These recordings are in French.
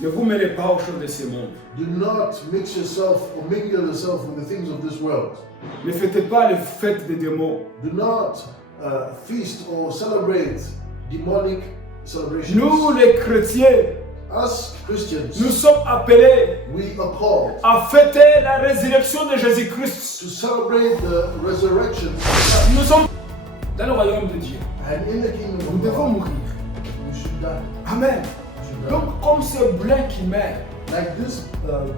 Ne vous mêlez pas aux choses de ce monde. Do not mix yourself or mingle yourself with the things of this world. Ne fêtez pas les fêtes des démons. Do not feast or celebrate demonic celebrations. Nous, les chrétiens, As Christians, nous sommes appelés we are called à fêter la résurrection de Jésus-Christ. to celebrate the resurrection. Nous sommes dans le royaume de Dieu. And in the kingdom Nous of devons God, mourir. we should die. Amen. We should die. Donc, comme ce blé qui meurt, Like this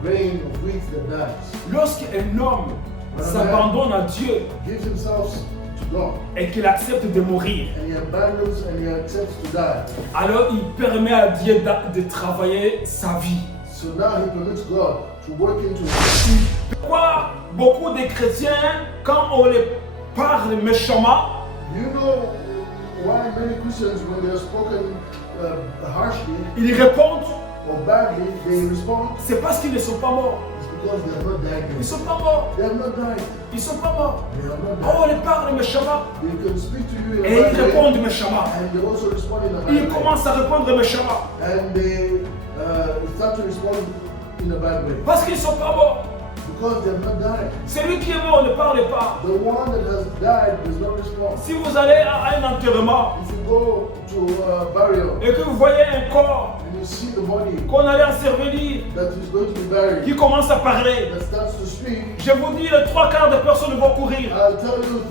grain of wheat that dies, lorsqu'un homme s'abandonne à Dieu gives himself to God, et qu'il accepte de mourir, and he abandons and he accepts to die. alors il permet à Dieu de travailler sa vie. So now he permits God to work into his Pourquoi beaucoup de chrétiens, quand on les parle méchamment, You know why many Christians, when they are spoken harshly ils répondent, or badly, they respond? c'est parce qu'ils ne sont pas morts. It's because they have not died Ils ne yet. sont pas morts. They have not died. Ils ne sont pas morts. They have not Oh, on died. les parle méchamment They can speak to you in et a ils bad way, répondent méchamment. and they also respond in a bad Ils way. commencent à répondre méchamment And they start to respond in a bad way parce qu'ils ne sont pas morts. because they have not died. Celui qui est mort ne parle pas. The one that has died does not respond. Si vous allez à un enterrement If you go to a burial et que vous voyez un corps and you see the body qu'on allait ensevelir that is going to be buried, qui commence à parler, that starts to speak, je vous dis, les trois quarts des personnes vont courir. I'll tell you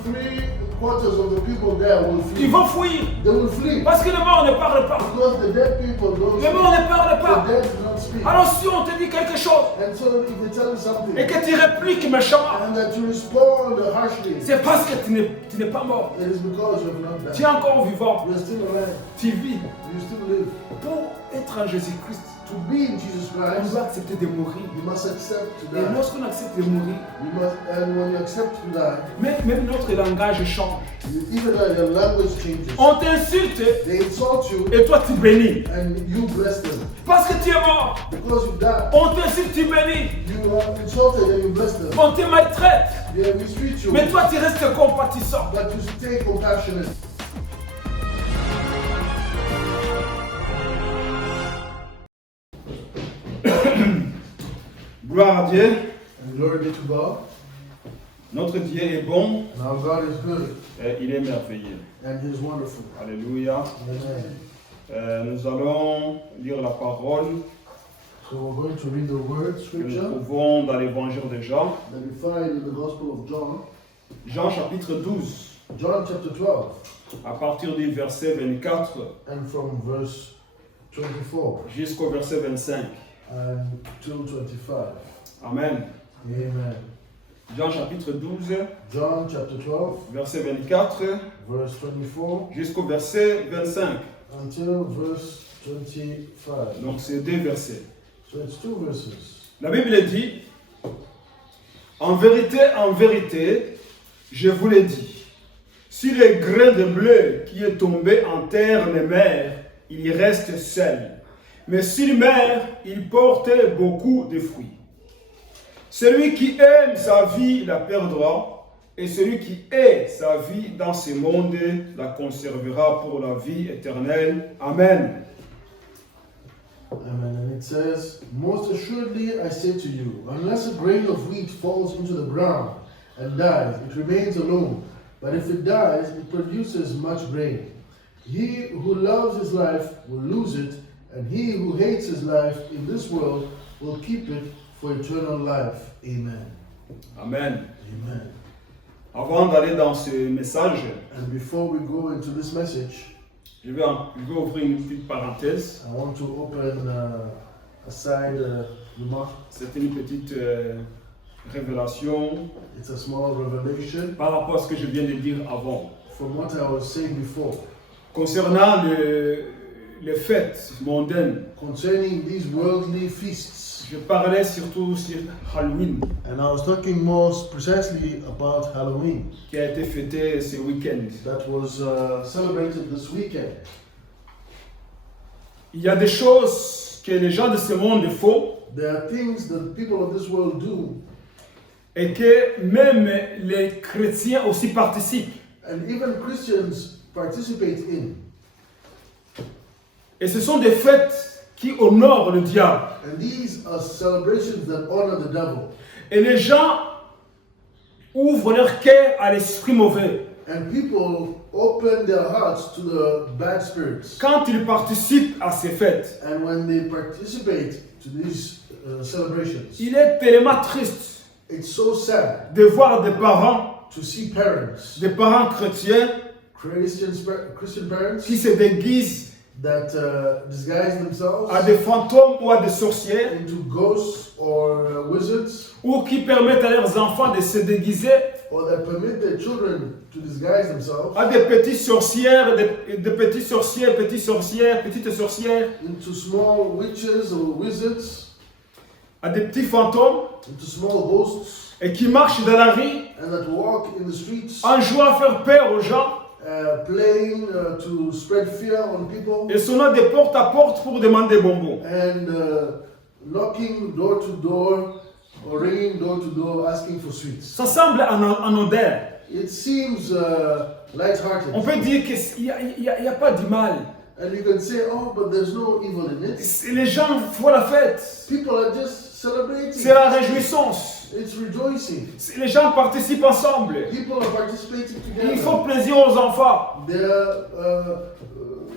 3/4 of the people there will Ils flee. vont fuir They will flee parce que les morts ne parlent pas. because the dead people don't Les morts speak. ne parlent pas. The dead do not speak. Alors si on te dit quelque chose And so if they tell you something et que tu répliques méchamment, and that you respond harshly, c'est parce que tu n'es pas mort. it is because you have not Tu es died. encore vivant. You are still alive. Tu vis. You still live. Pour être en Jésus-Christ, To be in Jesus on Christ, doit accepter de mourir. you must accept to Et die. lorsqu'on accepte de mourir, And when you accept to die, même notre langage change. even though your language changes, On t'insulte they insult you et toi tu bénis. and you bless them. Parce que tu es mort. Because you died, On t'insulte, tu bénis. you are insulted and you bless them. On te maltraite. They mistreat you, Mais toi tu restes compatissant. but you stay compassionate. Gloire à Dieu. And glory be to God. Notre Dieu est bon And our God is good et il est merveilleux. and He is wonderful. Alléluia. Amen. Nous allons lire la parole So we're going to read the word que nous scripture trouvons dans l'évangile de Jean. that we find in the Gospel of John, Jean chapitre 12, John chapter 12, à partir du verset 24 and from verse 24 jusqu'au verset 25. until 25. Amen. Amen. Jean chapitre 12, John chapter 12, verset 24 verse 24 jusqu'au verset 25. until verse 25. Donc c'est deux versets. So it's two verses. La Bible dit, en vérité, je vous l'ai dit, si le grain de bleu qui est tombé en terre ne meurt, il y reste seul. Mais s'il meurt, il porte beaucoup de fruits. Celui qui aime sa vie la perdra, et celui qui hait sa vie dans ce monde la conservera pour la vie éternelle. Amen. Amen. And it says, most assuredly I say to you, unless a grain of wheat falls into the ground and dies, it remains alone. But if it dies, it produces much grain. He who loves his life will lose it, and he who hates his life in this world will keep it for eternal life. Amen. Amen. Amen. Avant d'aller dans ce message, And before we go into this message, je vais ouvrir une petite parenthèse. I want to open a side remark. C'est une petite révélation It's a small revelation par rapport à ce que je viens de dire avant. from what I was saying before. Concernant les fêtes mondaines, Concerning these worldly feasts, je parlais surtout sur Halloween, and I was talking most precisely about Halloween qui a été fêté ce week-end. that was celebrated this weekend. Il y a des choses que les gens de ce monde font There are things that people of this world do, et que même les chrétiens aussi participent. and even Christians participate in. Et ce sont des fêtes qui honorent le diable. And these are celebrations that honor the devil. Et les gens ouvrent leur cœur à l'esprit mauvais And people open their hearts to the bad spirits. quand ils participent à ces fêtes. And when they participate to these celebrations, Il est tellement triste it's so sad de voir des parents chrétiens Christian parents qui se déguisent that disguise themselves à des fantômes ou à des sorcières, into ghosts or wizards, ou qui permettent à leurs enfants de se déguiser or that permit their children to disguise themselves à des petites sorcières, des petits sorciers, petites sorcières, into small witches or wizards, à des petits fantômes, into small ghosts, et qui marchent dans la rue and that walk in the streets, en jouant à faire peur aux gens playing to spread fear on people, et sonnant des porte à porte pour demander des bonbons. and knocking door to door or ringing door to door asking for sweets. Ça semble anodin. It seems light-hearted. On peut dire qu'il n'y a pas du mal. And you can say, oh, but there's no evil in it. Les gens font la fête. People are just celebrating. C'est la réjouissance. It's rejoicing. Les gens participent ensemble. People are participating together. Ils font plaisir aux enfants. They're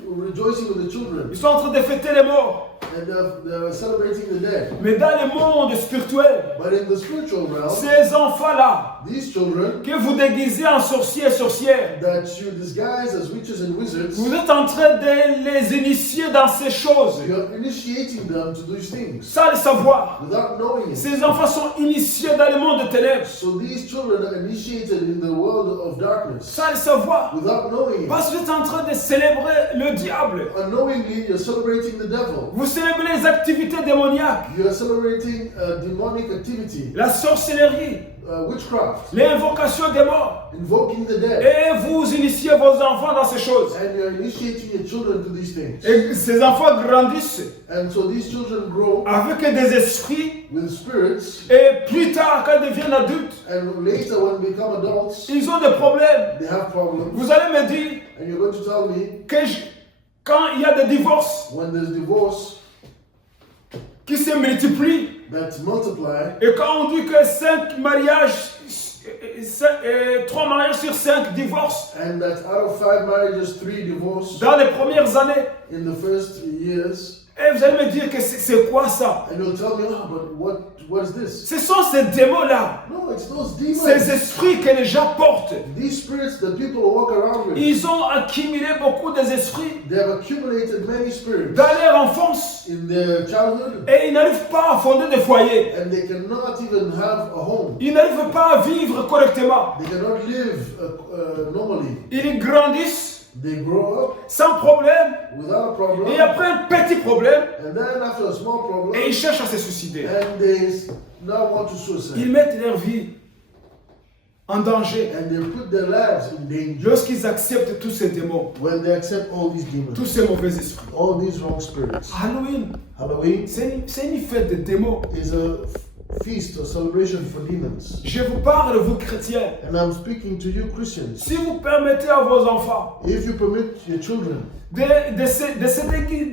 rejoicing with the children. Ils sont en train de fêter les morts. And they're celebrating the dead. Mais dans le monde spirituel, But in the spiritual realm, ces enfants-là, these children que vous déguisez en sorciers et sorcières, that you disguise as witches and wizards, vous êtes en train de les initier dans ces choses, you're initiating them to these things sans le savoir. without knowing it. Ces enfants sont initiés dans le monde de ténèbres, So these children are initiated in the world of darkness sans le savoir. without knowing it. Parce que vous êtes en train de célébrer le diable. Unknowingly, you're celebrating the devil. Vous célébrez les activités démoniaques, You're celebrating demonic activity, la sorcellerie, witchcraft, l'invocation des morts. invoking the dead. Et vous initiez vos enfants dans ces choses. And you're initiating your children to these things. Et ces enfants grandissent And so these children grow avec des esprits. with spirits, Et plus tard, quand ils deviennent adultes, and later when they become adults, ils ont des problèmes. they have problems. Vous allez me dire And you're going to tell me que quand il y a des divorces when there's divorce qui se multiplient, that multiply, et quand on dit que 5 mariages, 3 mariages sur 5 divorcent and that out of 5 marriages, 3 divorce dans les premières années, in the first years, et vous allez me dire que c'est quoi ça? and you'll tell me, oh, but what is this? Ce sont ces démons-là, No, it's those ces demons. esprits que les gens portent. These spirits that people walk around with, Ils ont accumulé beaucoup des esprits they have accumulated many spirits dans leur enfance in their childhood, et ils n'arrivent pas à fonder des foyers. and they cannot even have a home. Ils n'arrivent pas à vivre correctement. They cannot live normally. Ils grandissent They grow up sans problème without a problem, et après un petit problème and then after a small problem, et ils cherchent à se suicider. and they now want to suicide, Ils mettent leur vie en danger and they put their lives in danger lorsqu'ils acceptent tous ces démons, when they accept all these tous demons, ces mauvais esprits. all these wrong spirits. Halloween, Halloween c'est une fête de démons. is a feast or celebration for demons. Je vous parle, vous chrétiens. And I'm speaking to you, Christians. Si vous permettez à vos enfants If you permit your children de se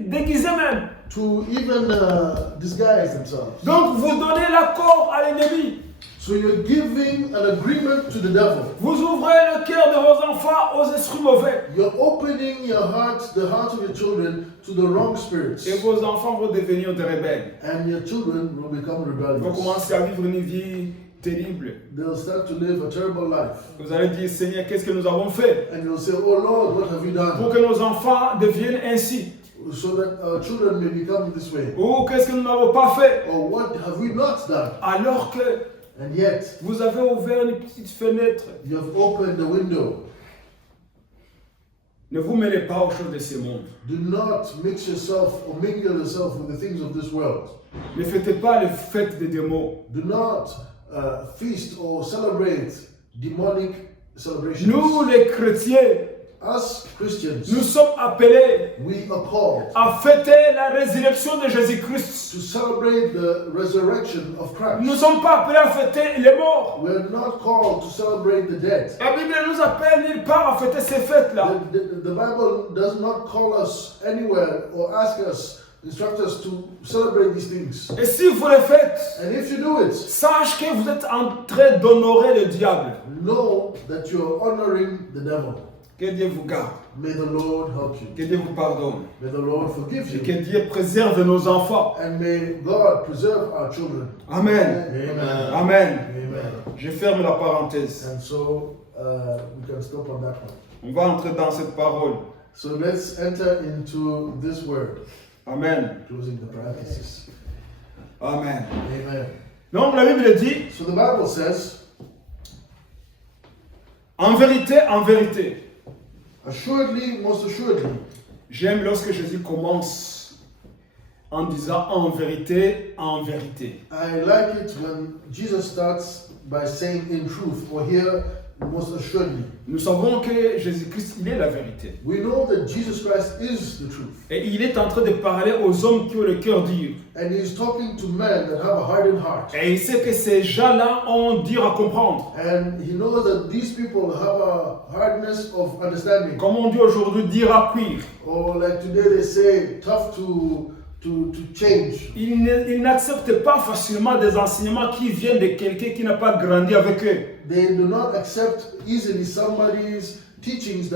déguiser même, to even disguise themselves, donc vous donnez l'accord à l'ennemi. so you're giving an agreement to the devil. Vous ouvrez le cœur de vos enfants aux esprits mauvais. You're opening your heart, the heart of your children, to the wrong spirits. Et vos enfants vont devenir des rebelles. And your children will become Ils vont rebellious. commencer à vivre une vie terrible. They'll start to live a terrible life. Vous allez dire, Seigneur, qu'est-ce que nous avons fait And you'll say, oh Lord, what have you pour done? que nos enfants deviennent ainsi? So that our children may become this way. Ou qu'est-ce que nous n'avons pas fait? Or what have we not done? Alors que And yet, vous avez ouvert une petite fenêtre. you have opened the window. Ne vous mêlez pas aux choses de ce monde. Do not mix yourself or mingle yourself with the things of this world. Ne faites pas les fêtes des démons. Do not feast or celebrate demonic celebrations. Nous, les chrétiens, As Christians, nous sommes appelés we are called à fêter la résurrection de Jésus-Christ. to celebrate the resurrection of Nous ne Christ. sommes pas appelés à fêter les morts. We are not called to celebrate the dead. La Bible nous appelle nulle part à fêter ces fêtes-là. The Bible does not call us anywhere or ask us instruct us to celebrate these things. Et si vous le faites, And if you do it, sache que vous êtes en train d'honorer le diable. know that you are honoring the devil. Que Dieu vous garde. May the Lord help you. Que Dieu vous pardonne. May the Lord forgive Et que you. Dieu préserve nos enfants. And may God preserve our children. Amen. Amen. Amen. Amen. Je ferme la parenthèse. And so we can stop on that one. On va entrer dans cette parole. So let's enter into this word. Amen. Closing the parenthesis. Amen. Amen. Donc la Bible dit, So the Bible says, en vérité, assuredly, most assuredly. j'aime lorsque Jésus commence en disant en vérité, en vérité. I like it when Jesus starts by saying in truth, or here, most assuredly. Nous savons que Jésus-Christ, il est la vérité. We know that Jesus Christ is the truth. Et il est en train de parler aux hommes qui ont le cœur dur. And he's talking to men that have a hardened heart. Et il sait que ces gens-là ont dur à comprendre. And he knows that these people have a hardness of understanding. Comme on dit aujourd'hui, dur à cuire. Or like today they say, tough to change. Ils n'acceptent pas facilement des enseignements qui viennent de quelqu'un qui n'a pas grandi avec eux. They do not accept easily somebody's teachings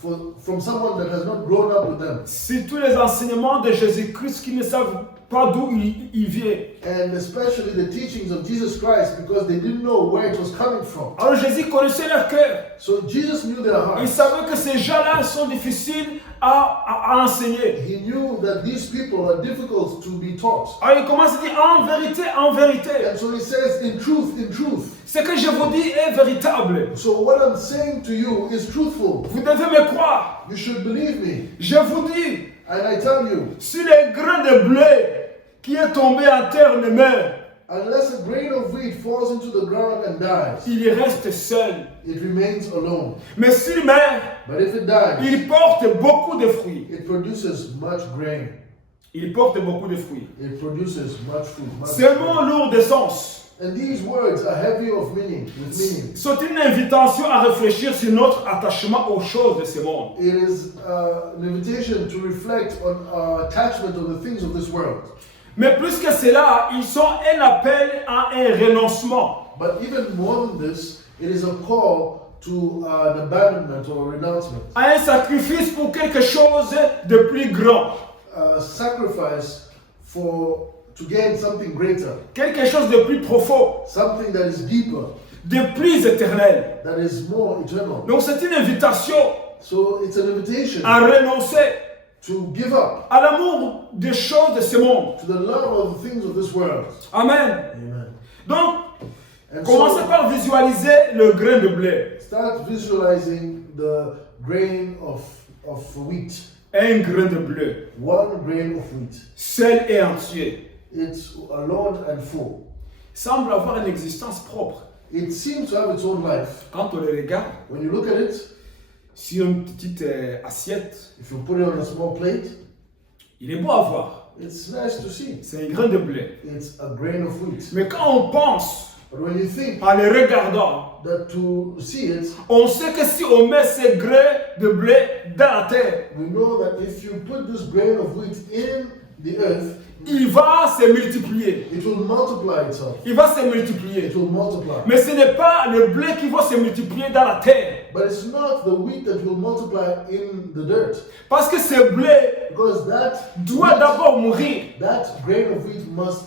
from someone that has not grown up with them. C'est tous les enseignements de Jésus-Christ qui ne savent pas d'où il vient. And especially the teachings of Jesus Christ, because they didn't know where it was coming from. Alors Jésus connaissait leur cœur. So Jesus knew their Il hearts. savait que ces gens-là sont difficiles à enseigner. He knew that these people are difficult to be taught. Alors il commence à dire en vérité, en vérité. And so he says, in truth, in truth. Ce que je vous dis est véritable. So what I'm saying to you is truthful. Vous devez me croire. You should believe me. Je vous dis, And I tell you, si les grains de blé qui est tombé en terre ne meurt, unless a grain of wheat falls into the ground and dies, il reste seul. it remains alone. Mais s'il meurt, But if it dies, il porte beaucoup de fruits. it produces much grain. Il porte beaucoup de fruits. It produces much fruit. Much Ces fruit. mots lourds de sens. And these words are heavy of meaning, with meaning. C'est une invitation à réfléchir sur notre attachement aux choses de ce monde. It is an invitation to reflect on our attachment to the things of this world. Mais plus que cela, ils sont un appel à un renoncement. But even more than this, it is a call to an abandonment or renouncement. À un sacrifice pour quelque chose de plus grand. A sacrifice to gain something greater, Quelque chose de plus profond. something that is deeper, De plus éternel. that is more eternal. Donc c'est une invitation So it's an invitation à renoncer to give up à l'amour des choses de ce monde. to the love of the things of this world. Amen. Amen. Donc, And commencez so par visualiser le grain de blé. start visualizing the grain of wheat. Un grain de blé, One grain of wheat. seul et entier, It's alone and full. semble avoir une existence propre. It seems to have its own life. Quand on le regarde When you look at it, sur une petite assiette, if you put it on a small plate, il est beau à voir. it's nice to see. C'est un grain de blé. It's a grain of wheat. Mais quand on pense But when you think en le regardant, that to see it, on sait que si on met ces grains de blé dans la terre, we know that if you put this grain of wheat in the earth, il va se multiplier. it will multiply itself. Il va se multiplier. It will multiply. Mais ce n'est pas le blé qui va se multiplier dans la terre. But it's not the wheat that will multiply in the dirt. Parce que ce blé Because that doit d'abord mourir. grain of wheat must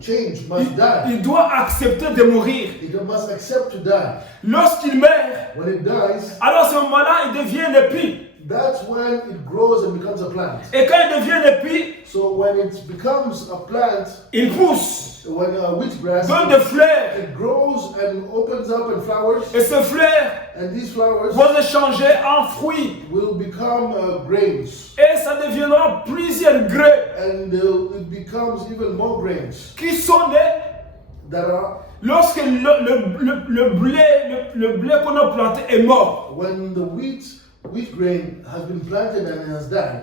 change, must die. Il doit accepter de mourir. It must accept to die. Lorsqu'il meurt, When it dies, alors à ce moment-là, il devient une épi. that's when it grows and becomes a plant. Et quand il devient une épi, So when it becomes a plant, il pousse, when a wheatgrass, donne des fleurs. it grows and opens up and flowers, Et ces fleurs and these flowers vont se changer en fruits. will become grains, Et ça deviendra plusieurs grains and it becomes even more grains qui sont nés that are lorsque le blé qu'on a planté est mort. when the wheat grain has been planted and it has died.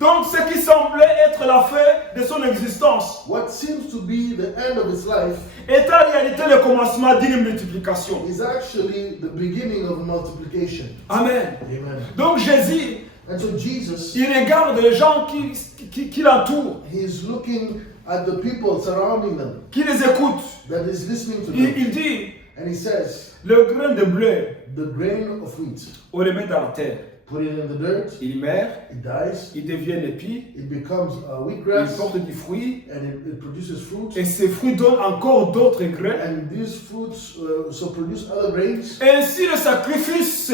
Donc ce qui semblait être la fin de son existence What seems to be the end of its life est en réalité le commencement d'une multiplication. is actually the beginning of multiplication. Amen. Amen. Donc Jésus And so Jesus, Il regarde les gens qui l'entourent, he's looking at the people surrounding them, qui les écoutent. that is listening to them. Il dit, And he says, le grain de blé, the grain of wheat, on le met dans la terre. put it in the dirt, Il meurt, it dies, il devient épi, it becomes a il wheatgrass, porte du fruit, and it produces fruit. et ces fruits donnent encore d'autres grains. And these fruits so produce other grains. Ainsi, le sacrifice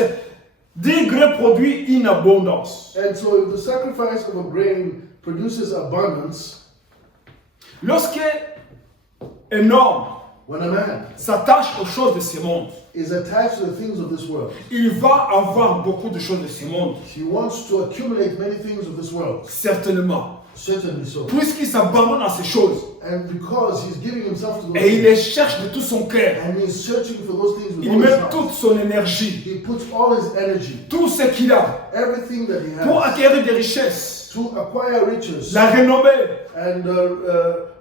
d'un grain produit une abondance. And so if the sacrifice of a grain produces abundance, Lorsqu'un homme when a man s'attache aux choses de ce monde, is attached to the things of this world, il va avoir beaucoup de choses de ce monde, he wants to accumulate many things of this world. certainement. Certainly so. Puisqu'il s'abandonne à ces choses And because he's giving himself to those et il les things, cherche de tout son cœur, and he's searching for those things with il all his met heart, toute son énergie, he puts all his energy, tout ce qu'il a everything that he pour has, acquérir des richesses, to acquire riches la renommée, and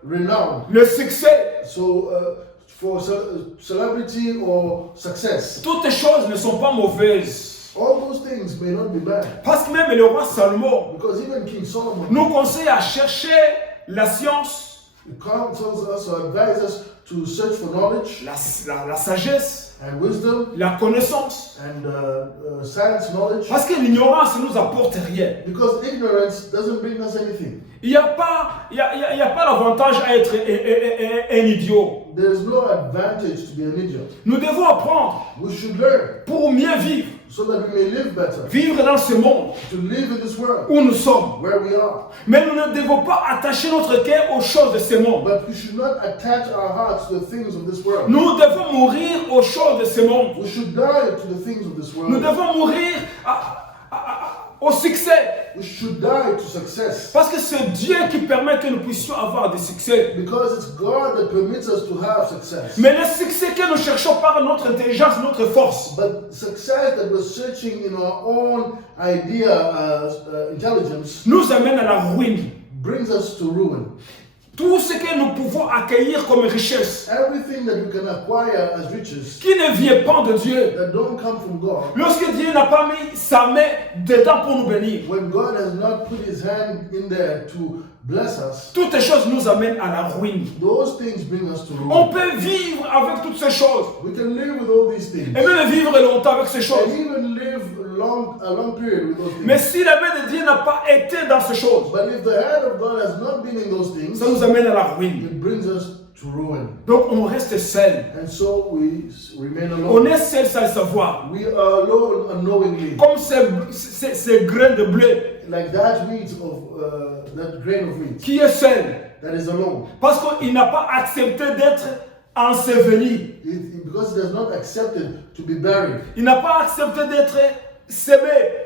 renown. le succès. So for celebrity or success, Toutes les choses ne sont pas mauvaises. all those things may not be bad. Parce que même le roi Salomon Because even King Solomon nous conseille à chercher la science, counsels us or advises us to search for knowledge la sagesse, and wisdom la connaissance. and science knowledge. Parce que l'ignorance ne nous apporte rien. Because ignorance doesn't bring us anything. Il n'y a pas l'avantage à être un idiot. There is no advantage to be an idiot. Nous devons apprendre We should learn pour mieux vivre. so that we may live better. Vivre dans ce monde To live in this world où nous sommes. where we are. Mais nous ne devons pas attacher notre cœur aux choses de ce monde. But we should not attach our hearts to the things of this world. Nous devons mourir aux choses de ce monde. We should die to the things of this Nous world. devons mourir au succès. We should die to success. Parce que c'est Dieu qui permet que nous puissions avoir des succès. Because it's God that permits us to have success. Mais le succès que nous cherchons par notre intelligence, notre force, But success that we're searching in our own idea, intelligence, nous amène à la ruine. brings us to ruin. Tout ce que nous pouvons accueillir comme richesse, Everything that we can acquire as riches qui ne vient pas de Dieu, that don't come from God, lorsque Dieu n'a pas mis sa main dedans pour nous bénir, when God has not put his hand in there to bless us, toutes ces choses nous amènent à la ruine. those things bring us to On ruin. peut vivre avec toutes ces choses, We can live with all these things et même vivre longtemps avec ces choses. and even live a long period with those Mais things. si la main de Dieu n'a pas été dans ces choses, But if the hand of God has not been in those things, ça nous amène à la ruine. it brings us to ruin. Donc on reste seul. And so we remain On alone. est seul sans le savoir. We are alone unknowingly, Comme ces grains de blé like that wheat of that grain of wheat qui est seul. that is alone. Parce qu'il n'a pas accepté d'être enseveli. Because it has not accepted to be buried. Il n'a pas accepté d'être sémé.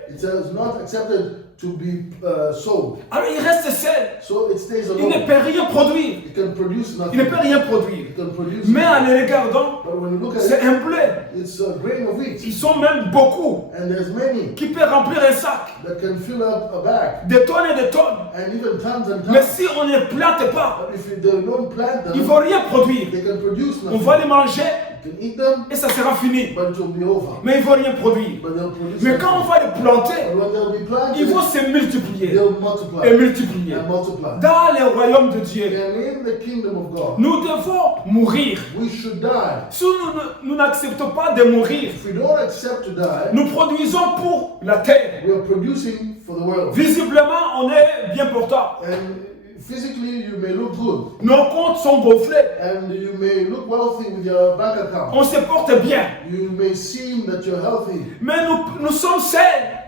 It has not accepted to be sown. Alors il reste seul. So it stays Il ne alone. peut rien produire. It can produce Il nothing. ne peut rien produire. It can produce Mais en nothing. les regardant, But when you look at c'est it, un blé. it's a grain of wheat. Ils sont même beaucoup And there's many qui peuvent remplir un sac. that can fill up a bag. Des tonnes et des tonnes. And even tons and Mais tons. si on ne plante pas, But if they don't plant ils ne them, vont rien produire. they can produce On nothing. va les manger You can eat them, et ça sera fini. but it will be over. Mais ils ne vont rien produire. But they'll produce Mais quand on nothing. va les planter, But when they'll be planted, ils vont se multiplier they'll multiply et multiplier. and multiply. Dans le royaume de Dieu, And in the kingdom of God, nous devons mourir. we should die. Si nous n'acceptons pas de mourir, If we don't accept to die, nous produisons pour la terre. we are producing for the world. Visiblement, on est bien portant. And physically, you may look good. Nos comptes sont gonflés. And you may look wealthy with your bank account. On se porte bien. You may seem that you're healthy, Mais nous sommes seuls.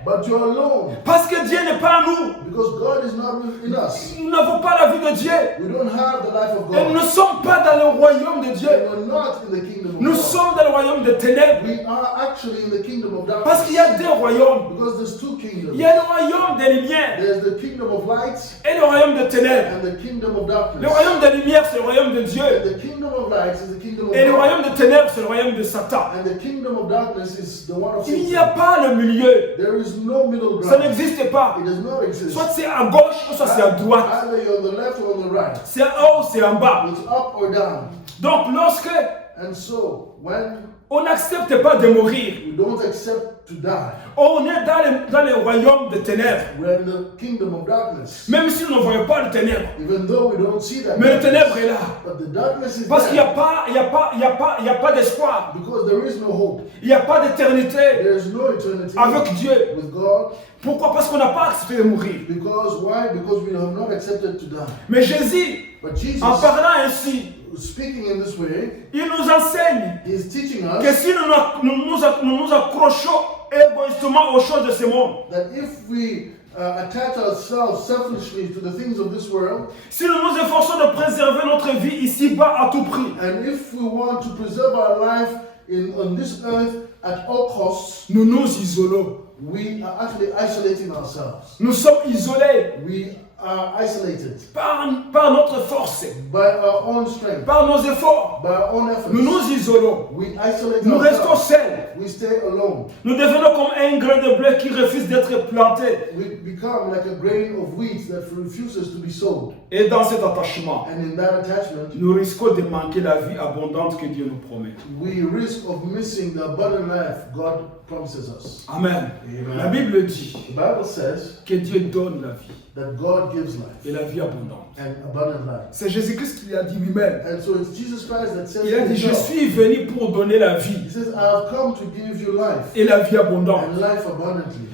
but you're alone. Parce que Dieu n'est pas en nous. Because God is not in us. Nous n'avons pas la vie de Dieu. We don't have the life of Et nous God. ne sommes pas dans le royaume de Dieu. And we're not in the kingdom of Nous God. sommes dans le royaume des ténèbres. We are actually in the kingdom of Parce darkness. qu'il y a deux royaumes. Because there's two Il kingdoms. y a le royaume des lumières There's the kingdom of light et le royaume des ténèbres. and the kingdom of Le darkness. royaume des lumières, c'est le royaume de Dieu. The kingdom of light is the kingdom of Et le God. royaume des ténèbres, c'est le royaume de Satan. And the kingdom of darkness is the one of Il n'y a Satan. pas le milieu. There is no middle Ça ground. n'existe pas. It does not exist. Soit c'est à gauche, ou soit c'est à droite. Either you're on the left or on the right. C'est en haut, c'est en bas. It's up or down. Donc lorsque And so, when On n'accepte pas de mourir. We don't accept to die. On est dans le royaume des ténèbres. We're in the kingdom of darkness. Même si nous ne voyons pas le ténèbre. Even though we don't see that. Mais le ténèbre est là. But the darkness is Parce qu'il n'y there. a pas d'espoir. Because there is no hope. Il n'y a pas d'éternité There is no eternity avec Dieu. with God. Pourquoi? Parce qu'on n'a pas accepté de mourir. Because why? Because we have not accepted to die. Mais Jésus, But Jesus, en parlant ainsi, speaking in this way, il nous enseigne he is teaching que us si nous nous accrochons égoïstement aux choses de ce monde, that if we attach ourselves selfishly to the things of this world, si nous nous efforçons de préserver notre vie ici-bas à tout prix, and if we want to preserve our life on this earth at all costs, nous nous isolons. we are actually isolating ourselves. Nous sommes isolés We are isolated par notre force, by our own strength, par nos efforts. by our own efforts. Nous nous isolons. We isolate Nous restons ourselves. seuls. We stay alone. Nous devenons comme un grain de blé qui refuse d'être planté. We become like a grain of wheat that refuses to be sowed. Et dans cet attachement, And in that attachment, nous risquons de manquer la vie abondante que Dieu nous promet. we risk of missing the abundant life God promises us. Amen. Amen. La Bible dit The Bible says que Dieu donne la vie that God gives life et la vie abondante. and abundant life. C'est Jésus-Christ qui l'a dit lui-même. And so it's Jesus Christ that says Il a dit, je himself, suis venu pour donner la vie he says, I have come to give you life et la vie abondante. and life abundantly.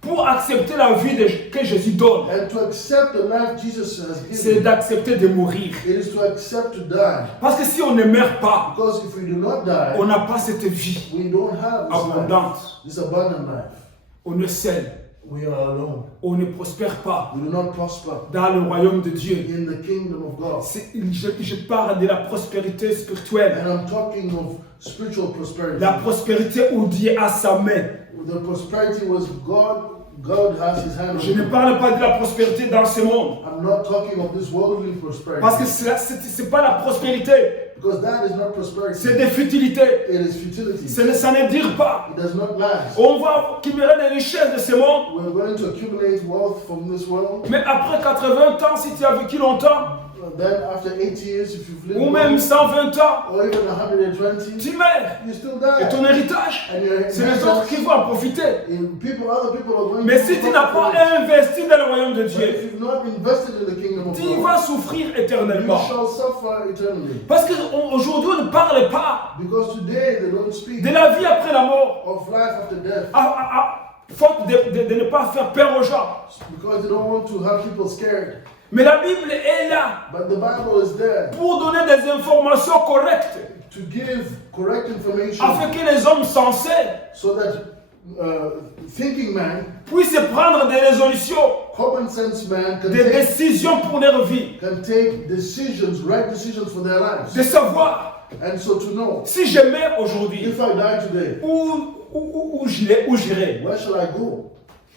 Pour accepter la vie que Jésus donne, And to accept the life Jesus has c'est given, d'accepter de mourir. it is to accept to die. Parce que si on ne meurt pas, Because if we do not die, on n'a pas cette vie we don't have this life, abondante. this abundant life. On est seul. We are alone. On ne prospère pas We do not prosper dans le royaume de Dieu. in the kingdom of God. Je parle de la prospérité spirituelle. And I'm talking of spiritual prosperity. La prospérité où Dieu a sa main. The prosperity was God has his hand on Je ne it. parle pas de la prospérité dans ce monde. I'm not talking of this worldly prosperity. Parce que c'est pas la prospérité. Because that is not prosperity. C'est des futilités. It is futility. Ça ne dure pas. It does not last. On va accumuler des richesses de ce monde. We're going to accumulate wealth from this world. Mais après 80 ans, si tu as vécu longtemps, Then after 80 years, if you've lived ou même long, 120 ans, or even 120, tu meurs. you still Et ton die. héritage, And your c'est les autres qui vont en profiter. other people are going Mais to si tu n'as pas profit from it. investi dans le royaume de But Dieu, if you've not invested in the kingdom of tu God, vas souffrir you éternellement. shall suffer eternally. Parce qu'aujourd'hui, on ne parle pas Because today they don't speak de la vie après la mort, of life after death. faute de ne pas faire peur aux gens. Because they don't want to have people scared. Mais la Bible est là But the Bible is there pour donner des informations correctes, to give correct information afin que les hommes sensés so that thinking man, puissent prendre des résolutions, common sense man des décisions pour leur vie, can take decisions, right decisions for their lives. de savoir And so to know, si je meurs aujourd'hui, if I die today, où j'irai. where shall I go?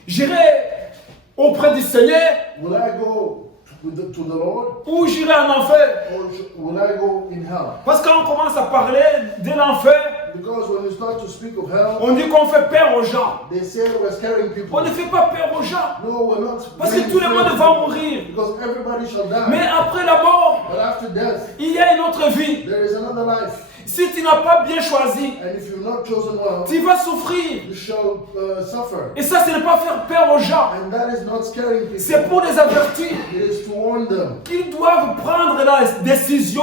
J'irai auprès du Seigneur Will I go to the Lord, ou j'irai en enfer. or will I go in hell? Parce que quand on commence à parler de l'enfer, Because when you start to speak of hell, on dit qu'on fait peur aux gens. they say we're scaring On people. ne fait pas peur aux gens. No, we're not. Parce que tout le monde va mourir. Because everybody shall Mais die. après la mort, But after death, il y a une autre vie. there is another life. Si tu n'as pas bien choisi, And if you've not chosen well, tu vas souffrir. you shall suffer. Et ça, ce n'est pas faire peur aux gens. And that is not scaring people. C'est pour les avertir It is to warn them. qu'ils doivent prendre la décision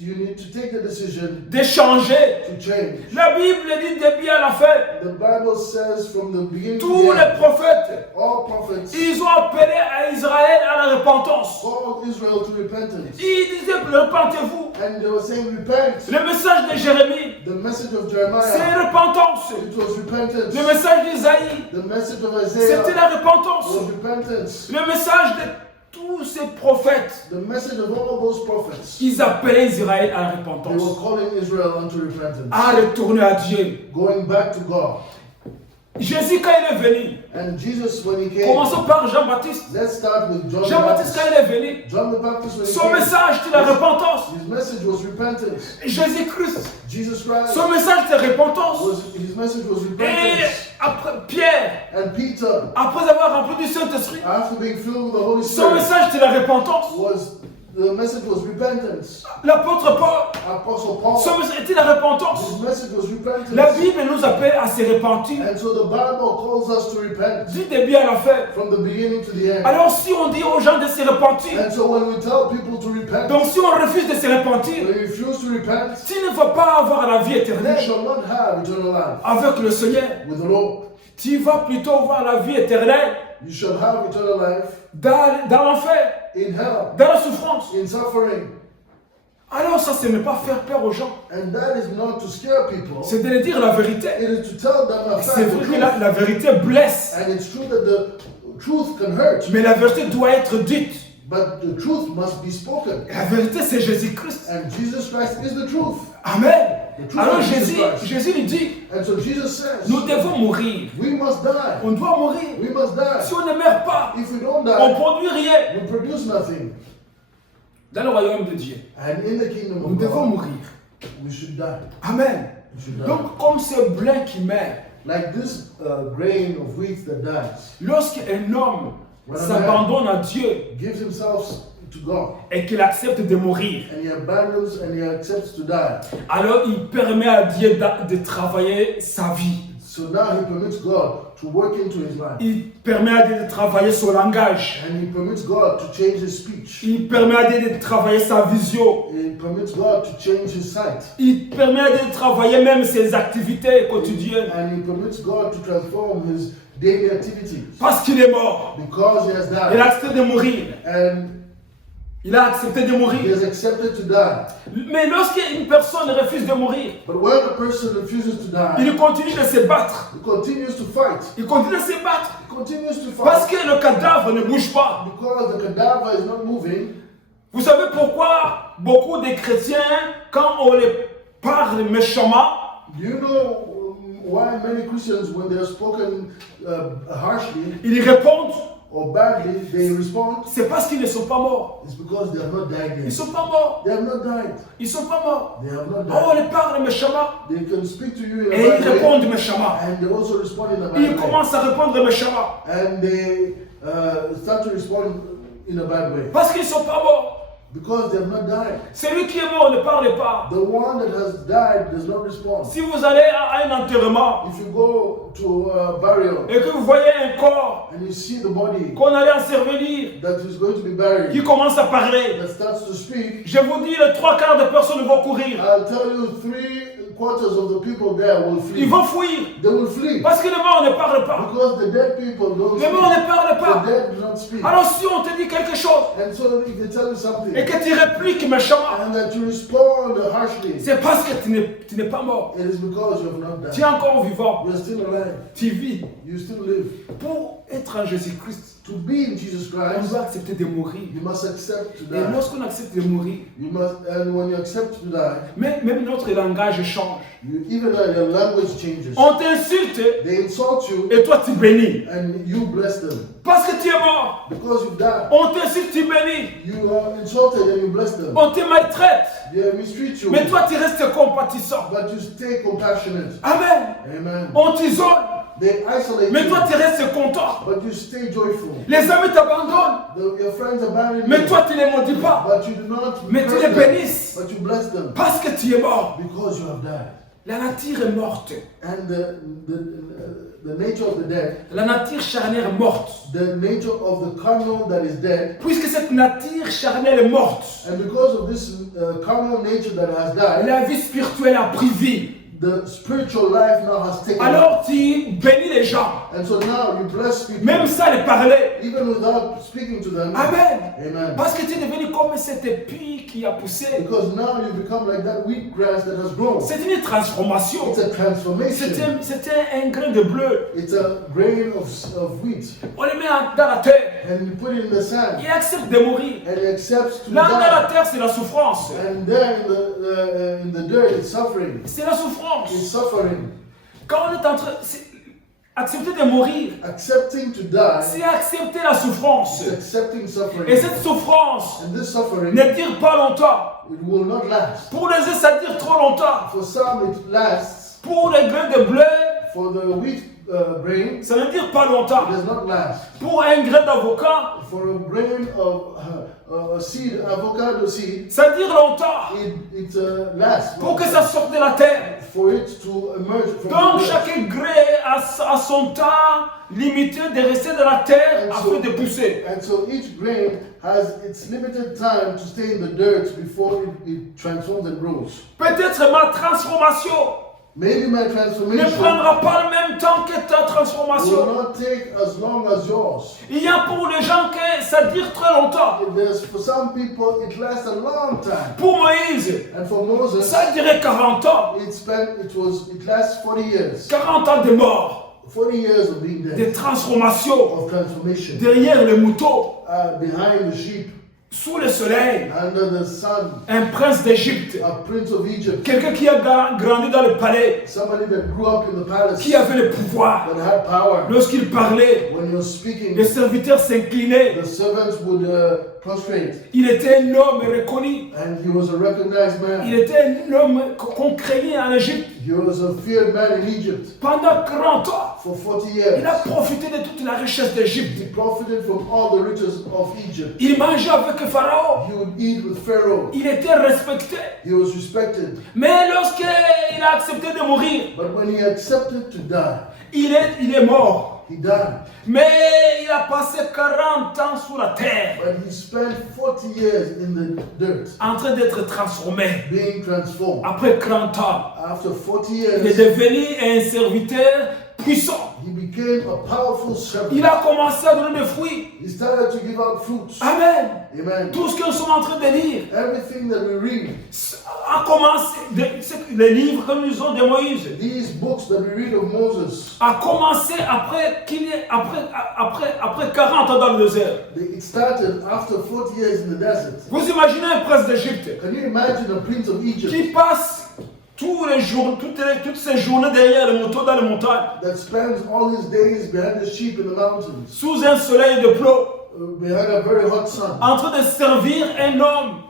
You need to take the decision de changer. to change. La Bible dit depuis à la fin, The Bible says from the beginning to tous the les end, prophètes, all prophets ils ont appelé à Israël à la repentance. called Israel to repentance. Ils disaient, repentez-vous. And they were saying, repent. Le message de Jérémie, The message of c'est Jeremiah, repentance. it was repentance. Le message d'Isaïe, The message of Isaiah c'était la repentance. was repentance. Le message de tous ces prophètes, The message of all those prophets, ils appelaient Israël à la they repentance, were calling Israel unto repentance, à retourner à Dieu. going back to God. Jésus, quand il est venu, And Jesus, when he came, commençons par Jean-Baptiste. let's start with John the Jean-Baptiste, Baptist. quand il est venu, John the Baptist, when he son came, message, c'était la repentance. his message was repentance. Jésus-Christ, Jesus Christ, son message, c'était repentance. his message was Et repentance. après, Pierre, And Peter, après avoir rempli du Saint-Esprit, after being filled with the Holy son Spirit, message, c'était la repentance. was The message was repentance. L'apôtre Paul, Apostle Paul, son message était la repentance. his message was repentance. La Bible nous appelle à se repentir And so the Bible calls us to repent du début à la fin. from the beginning to the end. Alors si on dit aux gens de se repentir, And so when we tell people to repent, donc si on refuse de se repentir, they refuse to repent, tu ne vas pas avoir la vie they éternelle shall not have eternal life avec le Seigneur. with the Lord. Tu vas plutôt avoir la vie éternelle You shall have eternal life dans l'enfer, in hell, dans la souffrance. in suffering. Alors ça, c'est ne pas faire peur aux gens. And that is not to scare people. C'est de leur dire la vérité. It is to tell them a C'est fact, the vrai que truth. la vérité blesse, And it's true that the truth can hurt, mais la vérité doit être dite. but the truth must be spoken. La vérité, c'est Jésus-Christ. And Jesus Christ is the truth. Amen. The truth Alors is Jesus Christ. Jésus lui dit, And so Jesus says, nous devons mourir. we must die. On doit mourir. We must die. Si on ne meurt pas, If we don't on die, ne produit rien. we produce nothing. Dans le royaume de Dieu, And in the kingdom nous of devons God, mourir. we should die. Amen. We should die. Donc, comme ce blé qui meurt, Like this grain of wheat that dies, lorsqu'un homme s'abandonne à Dieu gives himself to God, et qu'il accepte de mourir, and he abandons and he accepts to die. alors il permet à Dieu de travailler sa vie. So now he permits God to work into his life. Il permet à Dieu de travailler son langage. And he permits God to change his speech. Il permet à Dieu de travailler sa vision. He permits God to change his sight. Il permet à Dieu de travailler même ses activités quotidiennes. And he permits God to transform his daily activities. Parce qu'il est mort. Because he has Il a died. accepté de mourir. And Il a accepté de he mourir. has accepted to die. Mais lorsqu'une personne refuse de mourir, But when a person refuses to die, il continue de se battre. he continues to fight. Il continue de se battre. He continues to Parce fight. que le cadavre ne bouge pas. Because the cadaver is not moving. Vous savez pourquoi beaucoup de chrétiens, quand on les parle méchamment, Do you know why many Christians, when they are spoken harshly ils répondent, or badly, they respond? c'est parce qu'ils ne sont pas morts. It's because they have not died Ils ne yet. sont pas morts. They have not died. Ils ne sont pas morts. They have not Oh, on died. les parle méchamment. They can speak to you in Et a ils bad way, répondent méchamment. and they also respond in a bad Ils way. commencent à répondre méchamment. And they start to respond in a bad way Parce qu'ils ne sont pas morts. because they have not died. Celui qui est mort ne parle pas. The one that has died does not respond. Si vous allez à un enterrement If you go to a burial et que vous voyez un corps and you see the body qu'on allait ensevelir that is going to be qui buried, commence à parler, that starts to speak, je vous dis, les 3/4 des personnes vont courir. I'll tell you 3/4 of the people there will flee. Ils vont fuir. They will flee Parce que les morts ne parlent pas. because the dead people don't Les morts speak. ne parlent pas. The dead do not speak. Alors si on te dit quelque chose And so if they tell you something et que tu répliques méchamment, and that you respond harshly, c'est parce que tu n'es pas mort. it is because you have not Tu es died. encore vivant. You are still alive. Tu vis. You still live. Pour être en Jésus-Christ, To be in Jesus on Christ, doit accepter de mourir. you must accept to Et die. lorsqu'on accepte de mourir, You must, and when you accept to die, même notre langage change. even your language changes. On t'insulte They insult you et toi tu bénis. and you bless them Parce que tu es mort. because you've died. On t'insulte, tu bénis. You are insulted and you bless them. On te maltraite. They mistreat you, Mais toi tu restes compatissant. but you stay compassionate. Amen. Amen. On t'isole. They isolate Mais you, toi tu restes content. but you stay joyful. Les amis t'abandonnent. Your friends abandon Mais you, toi tu ne les maudis pas. but you do not Mais tu curse les them, bénisses. but you bless them Parce que tu es mort. because you have died. La nature est morte. And the nature of the dead, La nature charnelle est morte. the nature of the carnal that is dead, Puisque cette nature charnelle est morte, and because of this carnal nature that has died, la vie spirituelle a pris vie. the spiritual life now has taken over. Alors tu bénis les gens. And so now you bless people, Même sans les parler. even without speaking to them. Amen. Amen. Parce que tu es devenu comme cet épi qui a poussé. Because now you become like that wheatgrass that has grown. C'est une transformation. It's a transformation. C'était un grain de bleu. It's a grain of wheat. On le met dans la terre. And you put it in the sand. Il accepte de mourir. And it accepts to Là, dans la die. terre, c'est la souffrance. And there in the dirt, it's suffering. C'est la souffrance. It's suffering. Quand on est en train... Accepter de mourir, Accepting to die c'est accepter la souffrance. is accepting suffering. Et cette souffrance And this suffering, ne dure pas longtemps. it will not last. Pour les uns, ça dure trop longtemps. For some, it lasts. Pour les grains de blé, For the wheat grain, ça ne dure pas longtemps. it does not last. Pour un grain d'avocat, For a grain of a seed, avocado seed, Ça dure longtemps it lasts pour long que ça sorte de la terre. for it to emerge from Donc the earth. chaque gré a son temps limité de rester dans la terre afin de pousser. And so each grain has its limited time to stay in the dirt before it transforms and grows. Peut-être ma transformation Maybe my ne transformation prendra pas le même temps que ta will transformation. not take as long as yours. Il y a pour les gens que ça dure très longtemps. For some people, it lasts a long time. Pour Moïse, And for Moses, ça durait 40 ans. it lasts 40 years. 40 ans de mort, 40 years of being de dead, transformation, of transformation, derrière le mouton, behind the sheep, sous le soleil, under the sun, un prince d'Égypte, a prince of Egypt, quelqu'un qui a grandi dans le palais, somebody that grew up in the palace, qui avait le pouvoir. that had power. Lorsqu'il parlait, When you're speaking, les serviteurs s'inclinaient. the servants would prostrate, Il était un homme reconnu. and he was a recognized man. Il était un homme qu'on craignait en Égypte. He was a feared man in Egypt Pendant 40 ans, for 40 il years. a profité de toute la richesse He d'Égypte. profited from all the riches of Egypt. Il mangeait avec Pharaon. He would eat with Pharaoh. Il était respecté. He was respected. Mais lorsqu'il a accepté de mourir, But when he accepted to die, il est mort. he died. Mais il a passé 40 ans sur la terre, But he spent 40 years in the dirt, en train d'être transformé. being transformed. Après 40 ans, After 40 il est years, devenu un serviteur puissant. he became a powerful servant. Il a commencé à donner des fruits. He started to give out fruits. Amen. Amen. Tout ce que nous sommes en train de lire Everything that we read, a commencé, les livres que nous lisons de Moïse, these books that we read of Moses, a commencé après 40 ans dans le désert. it started after 40 years in the desert. Vous imaginez un prince d'Égypte Can you imagine a prince of Egypt qui passe tous les jours, toutes ces journées derrière le moutons dans les montagnes, that spends all his days behind the sheep in the mountains, sous un soleil de plomb, behind a very hot sun, en train de servir un homme.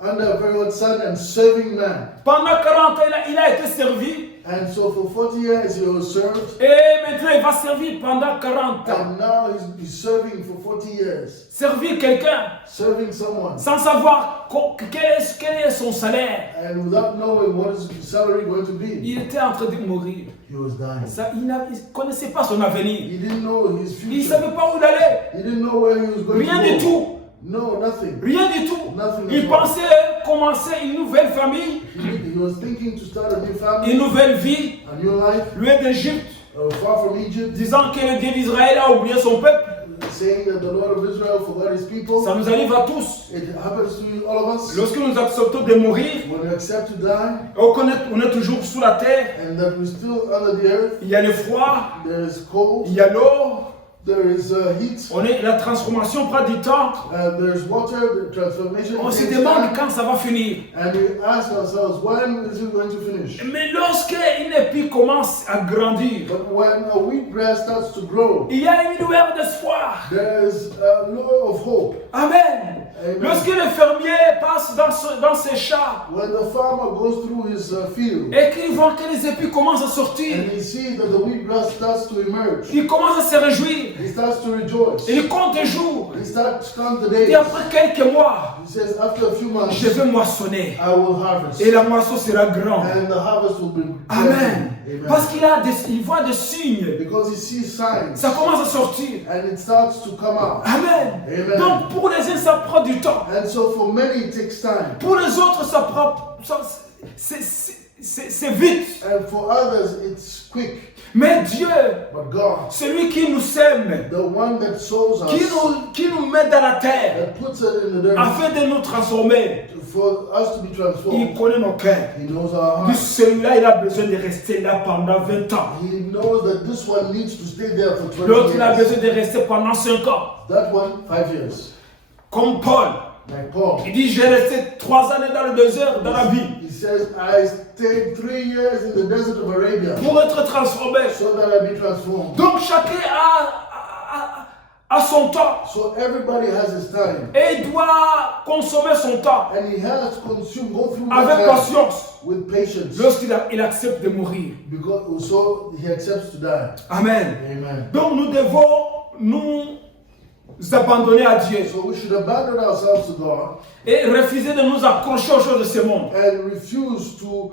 under a very hot sun and serving man? Pendant 40 ans, il a été servi. And so for 40 years he was served, Et maintenant, il va servir pendant 40 ans. and now he's serving for 40 years, Servir quelqu'un serving someone, sans savoir quel est son salaire. and without knowing what is his salary going to be. Il était en train de mourir. He was dying. Il ne connaissait pas son avenir. He didn't know his Il ne future. savait pas où il allait. He didn't know where he was going Rien to du go. tout. No, nothing. Rien du tout. Nothing Il at all. pensait commencer une nouvelle famille, He was thinking to start a new family, une nouvelle vie, a new life, loin d'Égypte, far from Egypt, disant que le Dieu d'Israël a oublié son peuple. saying that the Lord of Israel forgot his people. Ça nous arrive à tous. It happens to all of us. Lorsque nous acceptons de mourir, When we accept to die, on est toujours sous la terre. and that we're still under the earth, Il y a le froid, there is cold, il y a l'eau. there is heat, La transformation prend du temps. and there's water, the transformation On se takes demande time, quand ça va finir. and we ask ourselves, when is it going to finish? Mais lorsqu'une épi commence à grandir, But when a wheatgrass starts to grow, il y a une lueur d'espoir. there is a law of hope. Amen. Amen. Lorsque le fermier passe dans ses champs When the farmer goes through his field, et qu'il voit que les épis commencent à sortir, and he sees that the wheatgrass starts to emerge, il commence à se réjouir. he starts to rejoice. Il compte les jours. He starts to count the Et days. après quelques mois, He says, after a few months, je vais moissonner. I will harvest. Et la moisson sera grande. And the harvest will be Amen. plenty. Parce qu'il voit des signes. Because he sees signs. Ça commence à sortir. And it starts to come out. Amen. Amen. Donc pour les uns, ça prend du temps. And so for many it takes time. Pour les autres, ça prend. C'est vite. And for others it's quick. Mais Dieu, But God, celui qui nous sème, the one that sows us, qui nous met dans la terre, that puts it in the dirt afin de nous transformer, for us to be il transformed, connaît nos cœurs. he knows our Lui, hearts. celui-là, il a besoin de rester là pendant 20 ans. He knows that this one needs to stay there for 20 L'autre, il a years. besoin de rester pendant 5 ans. That one, 5 years. Comme Paul. Like Paul. Il dit, j'ai resté 3 années dans le désert, dans la vie, He says, I stayed 3 years in the desert of Arabia pour être transformé. so that I be transformed. Donc chacun a son temps. So everybody has his time. Et il doit consommer son temps And he has to consume, go through avec that time patience with patience. lorsqu'il accepte de mourir. Because so he accepts to die. Amen. Amen. Donc nous devons nous abandonner à Dieu So we should abandon ourselves to God et refuser de nous accrocher aux choses de ce monde. and refuse to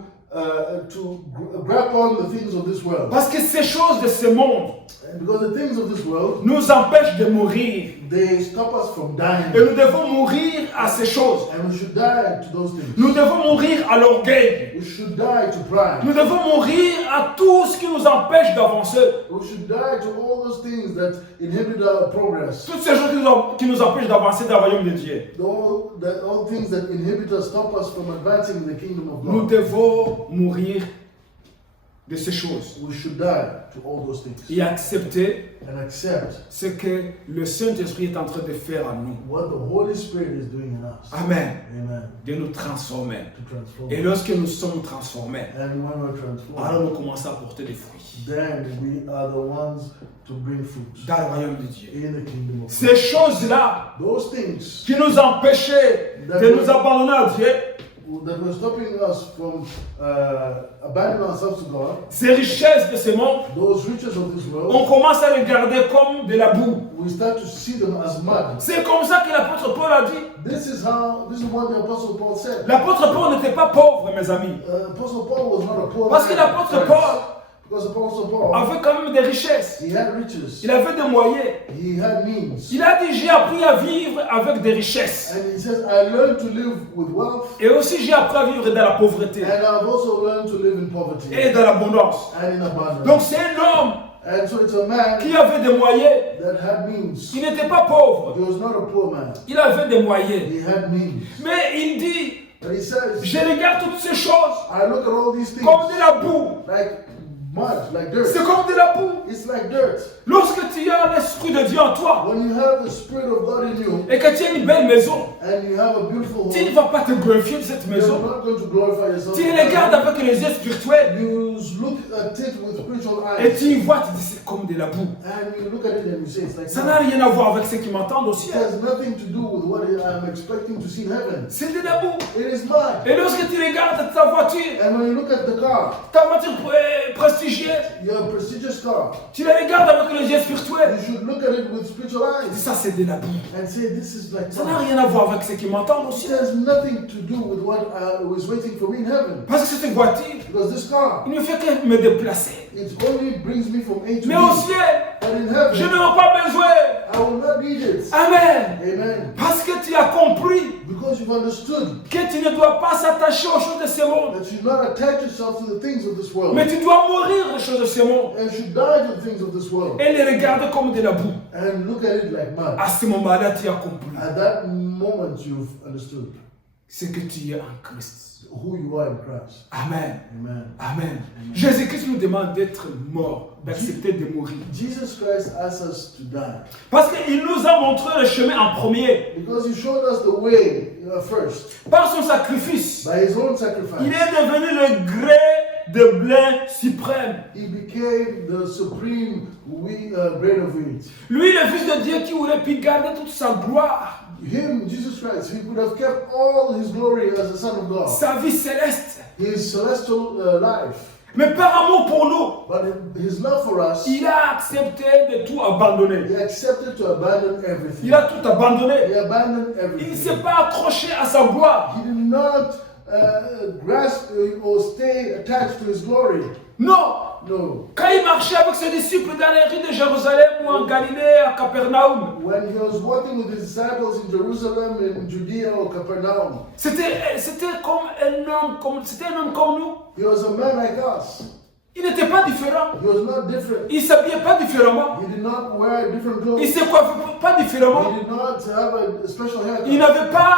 grab on the things of this world. Parce que ces choses de ce monde And because the things of this world, nous empêchent de mourir. they stop us from dying. Et nous devons mourir à ces choses. And we should die to those things. Nous devons mourir à l'orgueil. We should die to pride. Nous devons mourir à tout ce qui nous empêche d'avancer. We should die to all those things that inhibit our progress. Toutes ces choses qui nous empêchent d'avancer dans le royaume de Dieu. All things that inhibit us, stop us from advancing in the kingdom of Nous God. devons mourir de ces choses We should die to all those things et accepter and accept ce que le Saint-Esprit est en train de faire en nous. what the Holy Spirit is doing in us. Amen. Amen. De nous transformer. To transform. Et lorsque nous sommes transformés, And when we're alors transformed, nous commençons à porter des fruits then we are the ones to bring fruit dans le royaume de Dieu. in the kingdom of God. Ces choses-là Those things qui nous empêchaient de nous abandonner à Dieu, that were stopping us from abandoning ourselves to God, ces richesses de ce monde, those riches of this world, on commence à les garder comme de la boue. we start to see them as mud. C'est comme ça que l'apôtre Paul a dit. This is what the Apostle Paul said. L'apôtre Paul n'était pas pauvre, mes amis. Apostle Paul was not a poor Parce que man. l'apôtre Paul Because Apostle Paul, avait quand même des richesses. he had riches. Il avait des moyens. He had means. Il a dit, j'ai appris à vivre avec des richesses. And he says, I learned to live with wealth, Et aussi, j'ai appris à vivre dans la pauvreté and I've also learned to live in poverty et dans l'abondance. and in abundance. Donc, c'est un homme And so it's a man qui avait des moyens. that had means. Il n'était pas pauvre. He was not a poor man. Il avait des moyens. He had means. Mais il dit, But he says, je regarde toutes ces choses I look at all these things comme de la boue. like mud, like dirt. C'est comme de la boue. It's like dirt. Lorsque tu as l'Esprit de Dieu en toi When you have the Spirit of God in you et que tu as une belle maison, and you have a beautiful tu ne home, vas pas te glorifier de cette you're maison. not going to glorify yourself. Tu regardes avec les yeux spirituels You look at it with spiritual et eyes tu y vois, tu dis c'est comme de la boue. and you look at it and you say it's like Ça n'a mud. rien à voir avec ceux qui m'entendent au It ciel. has nothing to do with what I'm expecting to see in heaven. C'est de la boue. It is mud. Et lorsque tu regardes ta voiture And when you look at the car, prestigieuse, your prestigious car, tu la regardes avec les yeux spirituels. you should look at it with spiritual Tu dis eyes ça c'est de la boue. and say this is like Ça n'a mud. rien à voir avec ceux qui m'entendent au It ciel. has nothing to do with what was waiting for me in heaven. Parce que cette voiture, Because this car, il ne fait que me déplacer. it only brings me from A to Mais au B. ciel, But in je heaven, n'aurai pas besoin. I will not need it. Amen. Amen. Parce que tu as compris Because you've understood que tu ne dois pas s'attacher aux choses de ce monde. that you should not attach yourself to the things of this world. Mais tu dois mourir aux choses de ce monde. And you should die to the things of this world. Et les regarder comme de la boue. And look at it like mud. À ce moment-là, tu as compris At that moment, you've understood ce que tu es en Christ. who you are in Christ. Amen. Amen. Amen. Jésus-Christ nous demande d'être mort, d'accepter de mourir. Jesus Christ asks us to die Parce qu'il nous a montré le chemin en premier. because He showed us the way first Par son sacrifice, by His own il sacrifice. est devenu le gré de blé suprême. He became the supreme grain of wheat. Lui, le Fils de Dieu qui aurait pu garder toute sa gloire, Him, Jesus Christ, He could have kept all His glory as the Son of God, sa vie céleste. His celestial life. Mais par amour pour nous, But in His love for us, il a accepté de tout abandonner. He accepted to abandon everything. Il a tout abandonné. He abandoned Il ne everything. s'est pas accroché à sa gloire. He did not grasp or stay attached to His glory. Non. No. Quand il marchait avec ses disciples dans les rues de Jérusalem ou en Galilée, à Capernaum, When He was walking with His disciples in Jerusalem, in Judea or Capernaum, c'était comme un homme comme nous. He was a man like us. Il n'était pas différent. He was not different. Il ne s'habillait pas différemment. He did not wear different Il ne clothes. se coiffait pas différemment. He did not have a special Il haircut. n'avait pas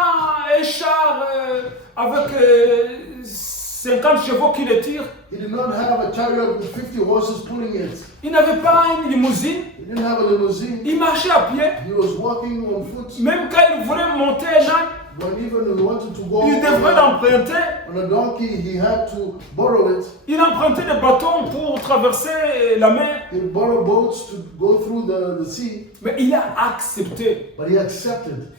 un char avec 50 chevaux qui le tirent. He did not have a chariot with 50 horses pulling it. Il n'avait pas une limousine. He didn't have a limousine. Il marchait à pied. He was walking on foot. Même quand il voulait monter un âne, When even he wanted to go il devait l'emprunter. on a donkey, he had to borrow it. Il empruntait des bâtons pour traverser la mer. He borrowed boats to go through the sea. Mais il a accepté But he accepted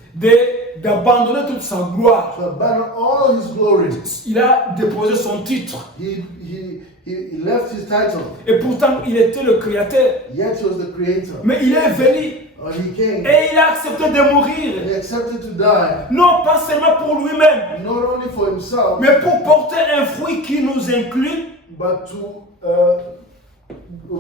d'abandonner toute sa gloire. to abandon all his glory. Il a déposé son titre. He left his title, Et pourtant, il était le créateur. yet he was the creator. Mais il est venu he came Et il a accepté de mourir. and he accepted to die, Non pas seulement pour lui-même, not only for himself, mais pour porter un fruit qui nous inclut, but to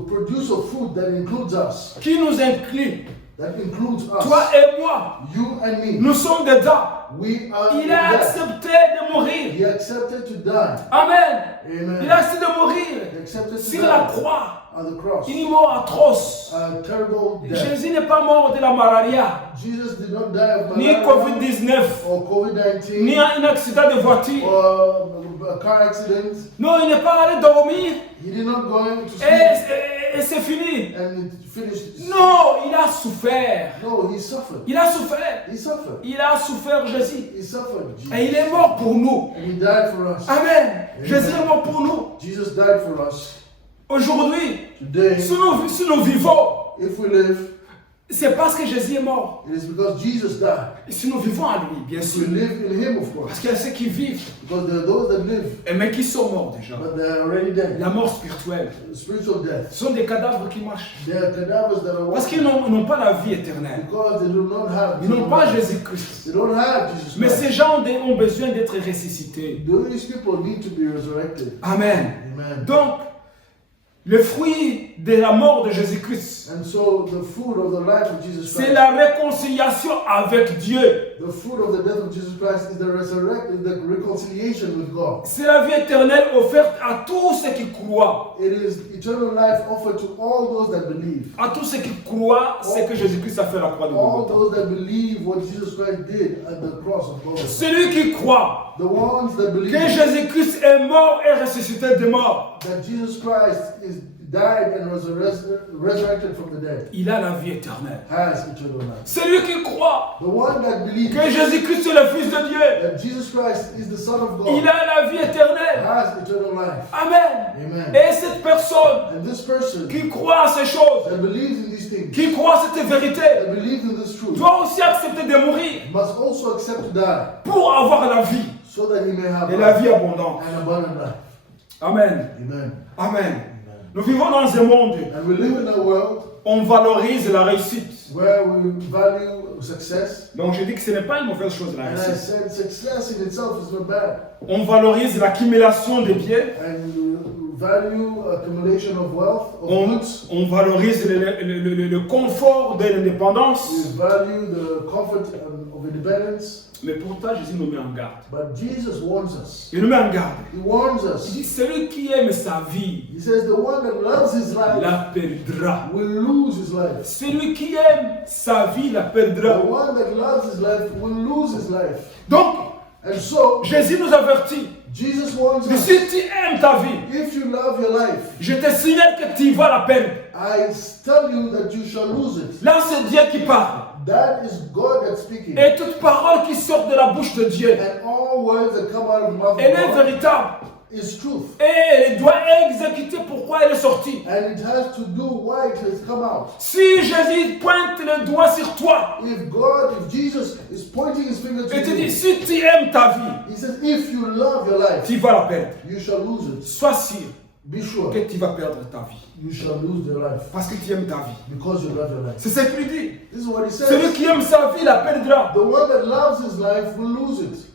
produce a fruit that includes us, qui nous inclut. that includes us. Toi et moi, You and me. nous sommes dedans. We are in Il a death. accepté de mourir. He accepted to die. Amen. Amen. Il a accepté de mourir He accepted to sur la die croix. on the cross. Il est mort atroce. A terrible death. Jésus n'est pas mort de la malaria, Jesus did not die of ni malaria Covid-19, or COVID-19 ni un accident de voiture. or a car accident. Non, il n'est pas allé dormir He did not go to sleep et c'est fini. and it finished. Non, il a souffert. No, he suffered. Il a souffert. He suffered. Il a souffert, Jésus. He suffered. Et il est mort pour nous. And he died for us. Amen. Jésus est mort pour nous. Jesus died for us. Aujourd'hui, Today, si nous vivons, if we live, c'est parce que Jésus est mort. it is because Jesus died. Et si nous vivons à lui, bien We sûr. live in him, of course. Parce qu'il y a ceux qui vivent, Because there are those that live, mais qui sont morts déjà. but they are already dead. La mort spirituelle. Spiritual death. Ce sont des cadavres qui marchent. They are cadavers that are Parce walking qu'ils n'ont pas la vie éternelle. because they do not have. Ils n'ont pas Jésus-Christ. They don't have Jesus Mais Christ. ces gens ont besoin d'être ressuscités. These people need to be resurrected. Amen. Amen. Donc, le fruit de la mort de Jésus-Christ, And so the fruit of the life of Jesus c'est Christ, la réconciliation avec Dieu. the fruit of the death of Jesus Christ is the reconciliation with God. C'est la vie éternelle offerte à tous ceux qui croient. It is eternal life offered to all those that believe. À tous ceux qui croient ce que Jésus-Christ a fait à la croix de All Golgotha. those that believe what Jesus Christ did at the cross of Golgotha. Celui qui croit The ones that believe que Jésus-Christ est mort et ressuscité des morts, that Jesus Christ is died and was resurrected from the dead il a la vie éternelle. has eternal life. Celui qui croit The one that believes que Jésus-Christ est le Fils de Dieu, that Jesus Christ is the Son of il God a la vie éternelle. has eternal life. Amen. Amen. Et cette personne And this person qui croit à ces choses, that believes in these things, qui croit à cette vérité, that believes in this truth, doit aussi accepter de mourir must also accept to die pour avoir la vie so that he may have et la life vie abondante. and abundant life. Amen. Amen. Amen. Nous vivons dans un monde And we live in a world où on valorise la réussite. where we value success. Donc je dis que ce n'est pas une mauvaise chose la And I réussite. said success in itself is not bad. On valorise l'accumulation des biens. And we value accumulation of wealth, of goods. On valorise le confort de l'indépendance. We value the comfort of independence. Mais pourtant Jésus nous met en garde. But Jesus warns us. Il nous met en garde. He warns Il us. dit celui qui aime sa vie He says the one that loves his life la perdra. will lose his life. Celui qui aime sa vie la The perdra. one that loves his life will lose his life. Donc And so, Jésus nous avertit. Jesus warns Mais us, si tu aimes ta vie, if you love your life, je te signale que tu vas la perdre. I tell you that you shall lose it. Là c'est Dieu qui parle. That is God that's speaking. Et toute parole qui sort de la bouche de Dieu, And all words that come out of the mouth elle est of God véritable. is truth. Et elle doit exécuter pourquoi elle est sortie. And it has to do why it has come out. Si Jésus pointe le doigt sur toi If Jesus is pointing his finger et to te dit you, si tu aimes ta vie, he says, if you love your life, tu vas la perdre. you shall lose it. Sois sûr Be sure que tu vas perdre ta vie. you shall lose your life Parce que tu aimes ta vie. because you love your life. C'est ce qu'il dit. This is what he Celui says. qui aime sa vie la perdra. The one that loves his life will lose it.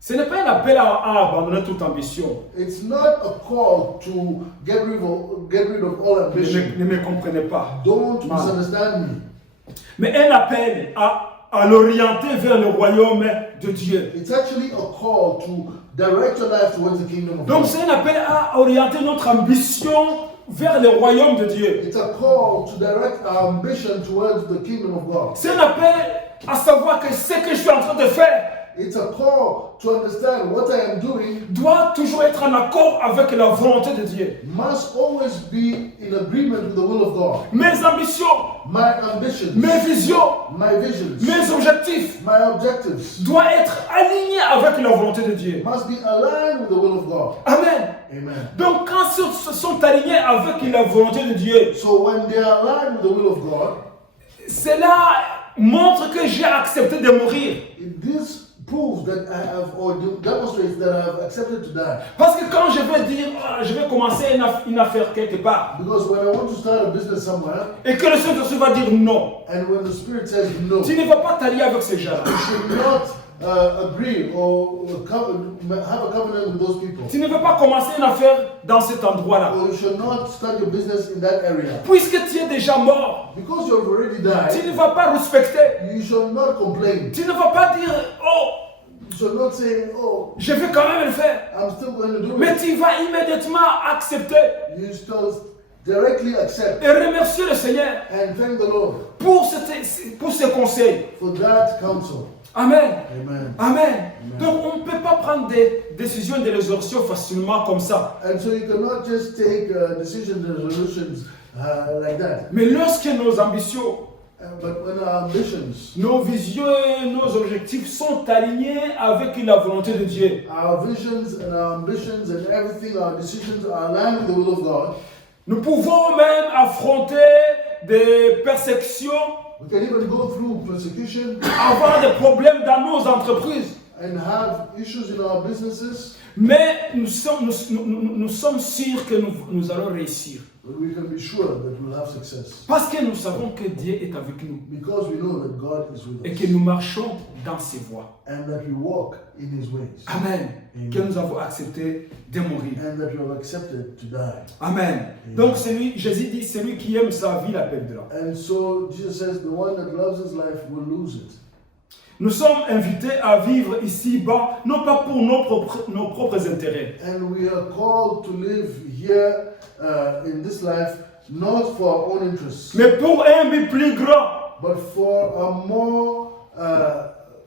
Ce n'est pas un appel à abandonner toute ambition. It's not a call to get rid of all ambition. Ne me comprenez pas. Don't Mal. misunderstand me. Mais un appel à l'orienter vers le royaume de Dieu. It's actually a call to direct your life towards the kingdom of Donc God. c'est un appel à orienter notre ambition vers le royaume de Dieu. It's a call to direct our ambition towards the kingdom of God. C'est un appel à savoir que ce que je suis en train de faire It's a call to understand what I am doing doit toujours être en accord avec la volonté de Dieu. must always be in agreement with the will of God. Mes ambitions, My ambitions, mes visions, my visions, mes objectifs my objectives doivent être alignés avec la volonté de Dieu. must be aligned with the will of God. Amen. Amen. Donc quand ils sont alignés avec la volonté de Dieu, So when they are aligned with the will of God, cela montre que j'ai accepté de mourir. this proves that I have, or demonstrates that I have accepted to die. Parce que quand je vais dire, je vais commencer une affaire quelque part, Because when I want to start a business somewhere, et que le Saint-Esprit va dire non, and when the Spirit says no, tu ne vas pas t'allier avec ces gens. you should not agree or have a covenant with those people. Tu ne veux pas commencer une affaire dans cet endroit-là. Or you should not start your business in that area. Puisque tu es déjà mort, Because you have already tu died, ne vas pas respecter. you should not complain. Tu ne vas pas dire, oh, You should not say, oh, je vais quand même le faire. I'm still going to do Mais it. tu vas immédiatement accepter You still directly accept et remercier le Seigneur and thank the Lord pour ces conseils. for that counsel. Amen. Amen. Amen. Donc on ne peut pas prendre des décisions de résolution facilement comme ça. And so you cannot just take decisions and resolutions like that. Mais lorsque nos ambitions, But when our ambitions, nos visions et nos objectifs sont alignés avec la volonté de Dieu, our visions and our ambitions and everything, our decisions are aligned with the will of God, nous pouvons même affronter des persécutions, we can even go through persecution avoir des problèmes dans nos entreprises. and have issues in our businesses, Mais nous sommes sûrs que nous allons réussir. but we can be sure that we'll have success. Parce que nous savons que Dieu est avec nous Because we know that God is with et us que nous marchons dans ses voies. and that we walk in His ways Amen. Amen. Que nous avons accepté de mourir. and that we have accepted to die. Amen. Donc Jésus dit, celui qui aime sa vie la perdra. And so Jesus says, the one that loves his life will lose it. Nous sommes invités à vivre ici-bas, non pas pour nos propres intérêts, And we are called to live here in this life, not for our own interests, mais pour un but plus grand, but for a more,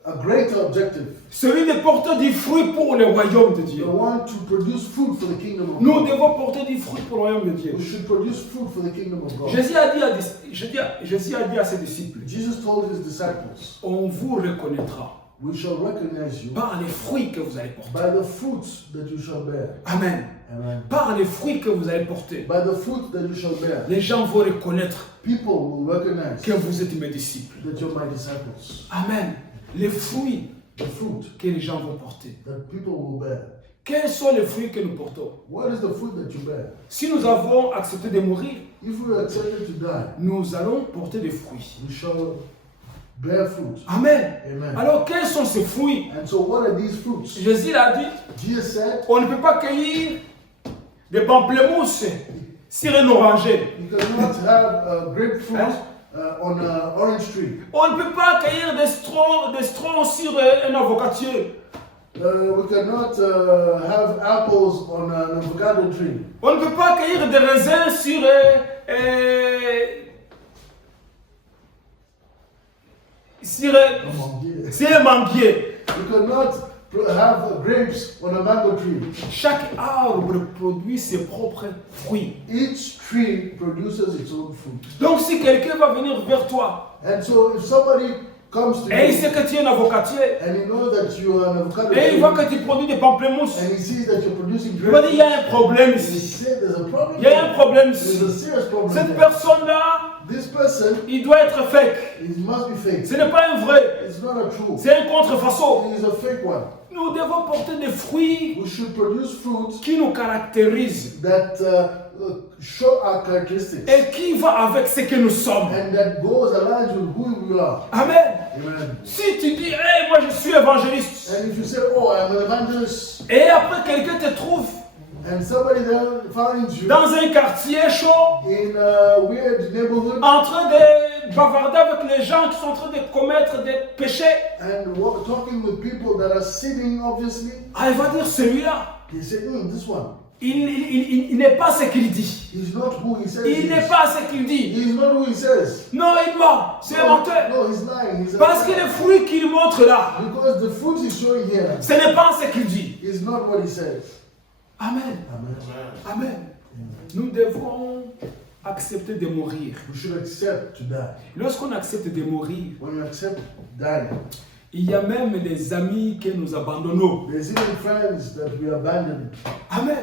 a greater objective. celui de porter du fruit pour le royaume de Dieu. The one to produce fruit for the kingdom of Nous God. devons porter du fruit pour le royaume de Dieu. We should produce fruit for the kingdom of God. Jésus a dit à ses disciples, Jesus told his disciples, on vous reconnaîtra we shall recognize you par les fruits que vous allez porter. by the fruits that you shall bear. Amen. Amen. Par les fruits que vous allez porter, By the fruit that you shall bear. les gens vont reconnaître People will recognize que vous êtes mes disciples. that you're my disciples. Amen. Les fruits The fruit que les gens vont porter. that people will bear. Quels sont les fruits que nous portons? What is the fruit that you bear? Si nous avons accepté de mourir, If we are accepted to die, nous allons porter des fruits. we shall bear fruit. Amen. Amen. Alors, quels sont ces fruits? And so what are these fruits? Jésus l'a dit, Jesus said, on ne peut pas cueillir des pamplemousses sur un oranger. you cannot have grapefruit on an orange tree. On ne peut pas cueillir des citrons sur un avocatier. We cannot have apples on an avocado tree. On ne peut pas cueillir des raisins sur un manguier. You cannot have grapes on a mango tree. Chaque arbre produit ses propres fruits. Each tree produces its own fruit. Donc si quelqu'un va venir vers toi And so if somebody comes to et il you sait que tu es un avocatier and he knows that you are an avocado et il tree, voit que tu produis des pamplemousses, and he sees that you're producing il va dire il y a un problème he ici. said there's a problem. Il y a un problème There's ici. a serious problem. Cette there. personne-là, This person, il doit être fake. it must be fake. Ce n'est pas un vrai. It's not a true. C'est un contrefaçon. It is a fake one. Nous devons porter des fruits We should produce fruits qui nous caractérisent that show our characteristics et qui va avec ce que nous sommes. and that goes aligned with who we are. Amen. Amen. Si tu dis, hey, moi je suis évangéliste, And if you say, oh, I'm an evangelist, et après quelqu'un te trouve and somebody then finds you dans un quartier chaud, in a weird neighborhood en train de bavarder avec les gens qui sont en train de commettre des péchés, and talking with people that are sinning, obviously, ah, il va dire celui-là, he say, this one, il n'est pas ce qu'il dit. he's not who he says Il he n'est is. pas ce qu'il dit. He's not who he says. Non, il ment. C'est un menteur. No, he's lying. He's a Parce que liar. les fruits qu'il montre là, Because the fruit he's showing here ce n'est pas ce qu'il dit. is not what he says. Amen. Amen. Amen. Nous devons accepter de mourir. We should accept to die. Lorsqu'on accepte de mourir, When we accept dying, il y a même des amis que nous abandonnons. there's even friends that we abandon. Amen.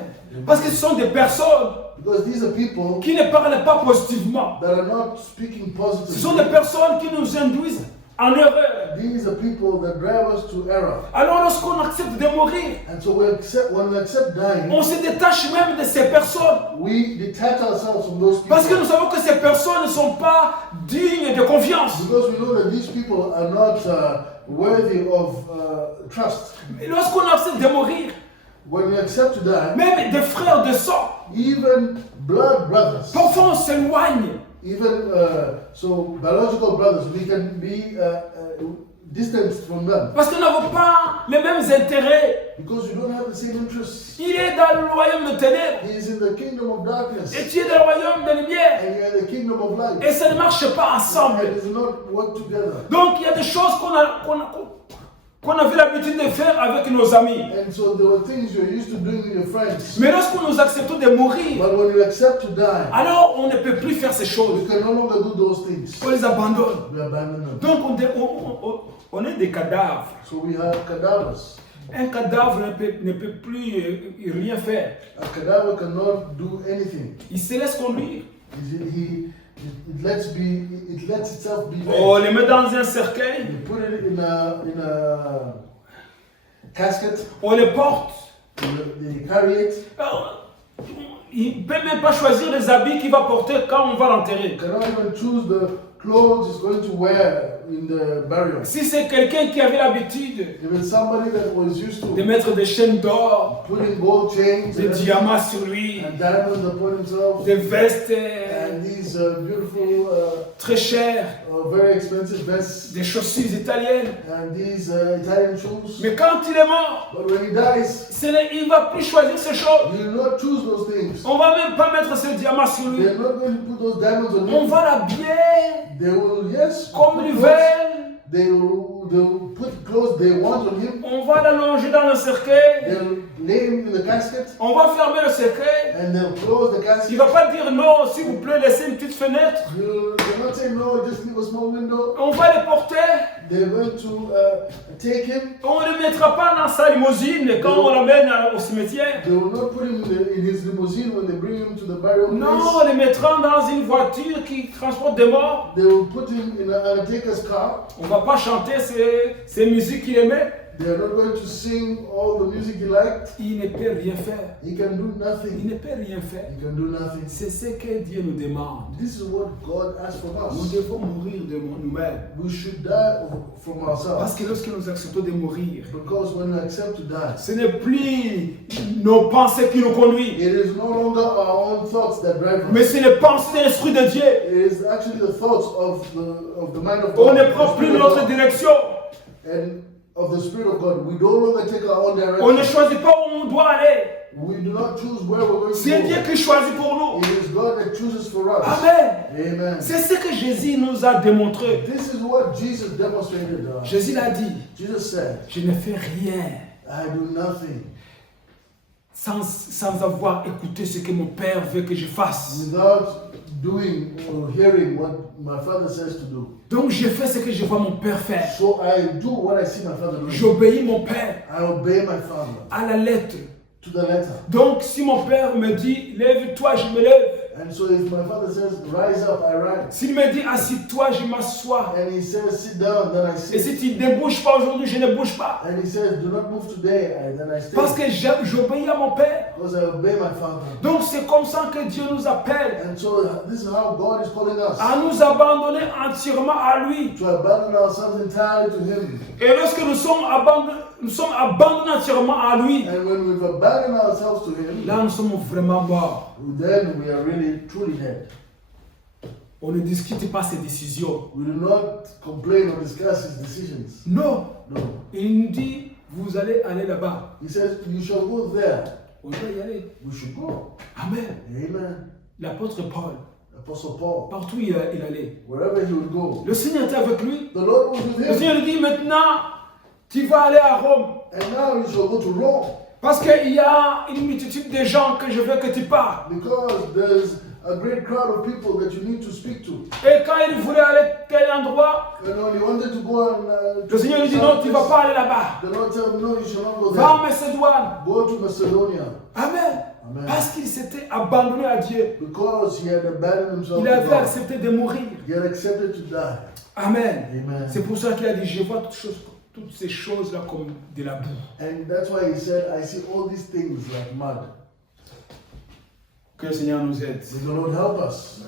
Parce que ce sont des personnes Because these are people qui ne parlent pas positivement. that are not speaking Ce sont des positively. personnes qui nous induisent en erreur. These are people that drive us to error. Alors lorsqu'on accepte de mourir, And so when we accept dying, on se détache même de ces personnes. we detach ourselves from those people. Parce que nous savons que ces personnes ne sont pas dignes de confiance. Because we know that these people are not worthy of trust. Et lorsqu'on accepte de mourir, When we accept to die, même des frères de sang, even blood brothers, parfois on s'éloigne. even so biological brothers, we can be distanced from them Parce que nous n'avons pas les mêmes intérêts. because you don't have the same interests. Il est dans le royaume de ténèbres He is in the kingdom of darkness et tu es dans le royaume de lumière. and you are in the kingdom of light. Et ça ne marche pas ensemble. It does not work together. Donc il y a des choses qu'on avait l'habitude de faire avec nos amis. And so there were things you're used to doing with your friends. Mais lorsque nous acceptons de mourir, But when you accept to die, alors on ne peut plus faire ces choses. you can no longer do those things. On les abandonne. We abandon them. Donc on est des cadavres. So we have cadavers. Un cadavre ne peut plus rien faire. A cadaver cannot do anything. Il se laisse conduire. It lets itself be On led. les met dans un cercueil, You put it in a casket. on les porte. They carry it. Alors, il ne peut même pas choisir les habits qu'il va porter quand on va l'enterrer. You cannot even choose the clothes he's going to wear in the burial. Si c'est quelqu'un qui avait l'habitude If it's somebody that was used de to mettre des chaînes d'or, putting gold chains des diamants sur lui, and diamonds upon himself, des vestes and these beautiful, très chères, very expensive vests, des chaussures italiennes. and these Italian shoes. Mais quand il est mort, But when he dies, il ne va plus choisir ces choses. he will not choose those things. On ne va même pas mettre ces diamants sur lui. They're not going to put those diamonds on On him. va l'habiller They will, yes, comme put ils clothes. veulent. They'll put clothes they want on him. On va l'allonger dans le cercueil. They'll lay him in the casket On va fermer le cercueil. and they'll close the Il casket. ne va pas dire non, s'il vous plaît, laissez une petite fenêtre. They're not saying no, just leave a small window. On va le porter. They're going to take him. On ne le mettra pas dans sa limousine quand on l'amène au cimetière. They will not put him in his limousine when they bring him to the burial Non, place. on le mettra dans une voiture qui transporte des morts. They will put him in a undertaker's car. On ne va pas chanter ces musiques qu'il aimait. They are not going to sing all the music he liked. Il ne peut rien faire. He can do Il nothing. ne peut rien faire. He can do nothing. C'est ce que Dieu nous demande. This is what God asks from Nous us. devons mourir de nous-mêmes. We should die from Parce ourselves. que lorsque nous acceptons de mourir, Because when we accept to die, ce n'est plus nos pensées qui nous conduisent, it is no longer our own thoughts that drive mais us. c'est les pensées de l'Esprit de Dieu. It is actually the thoughts of the mind of On God. ne the prend plus Spirit of notre God, direction. and of the Spirit of God. We no longer take our own On ne direction. choisit pas où on doit aller. We do not choose where we're going C'est to Dieu go. qui choisit pour nous. It is God that chooses for us. Amen. Amen. C'est ce que Jésus nous a démontré. This is what Jesus demonstrated. Jésus l'a dit, Jesus said, je ne fais rien I do nothing sans avoir écouté ce que mon Père veut que je fasse. without doing or hearing what my Father says to do. Donc je fais ce que je vois mon Père faire. So I do what I see my Father doing. J'obéis mon Père I obey my Father à la lettre. to the letter. Donc si mon Père me dit, lève-toi, je me lève. And so if my Father says, rise up, I rise. S'il me dit, assis-toi, je m'assois. And he says, sit down, then I Et sit. si tu ne bouges pas aujourd'hui, je ne bouge pas. And he says, do not move today, then I stay. Parce que j'obéis à mon Père. Because I obey my Father. Donc c'est comme ça que Dieu nous appelle And so this is how God is calling us. à nous abandonner entièrement à lui. To abandon ourselves entirely to Him. Et lorsque nous sommes abandonnés entièrement à lui, And when we've abandoned ourselves to Him, là nous sommes vraiment morts. then we are really truly dead. On ne discute pas ses décisions. We do not complain or discuss His decisions. Non. No. Il nous dit, vous allez aller là-bas. He says, you shall go there. On doit y aller. We should go. Amen. Amen. L'apôtre Paul, Apostle Paul, partout il allait. wherever he would go, Le Seigneur était avec lui. the Lord was with Le him. Seigneur lui dit, maintenant, tu vas aller à Rome. And now you shall go to Rome. Parce qu'il y a une multitude de gens que je veux que tu parles. Because there's a great crowd of people that you need to speak to. Et quand il voulait aller à tel endroit, And when he wanted to go and le Seigneur lui dit non, tu ne vas pas aller là-bas. the Lord told him, no, you shall not go Va en there. Macédoine. Go to Macedonia. Amen. Amen. Parce qu'il s'était abandonné à Dieu. Because he had abandoned himself Il to avait God. accepté de mourir. He had accepted to die. Amen. Amen. C'est pour ça qu'il a dit, je vois toutes ces choses-là comme de la boue. And that's why he said, I see all these things like mud. Que le Seigneur nous aide. May the Lord help us.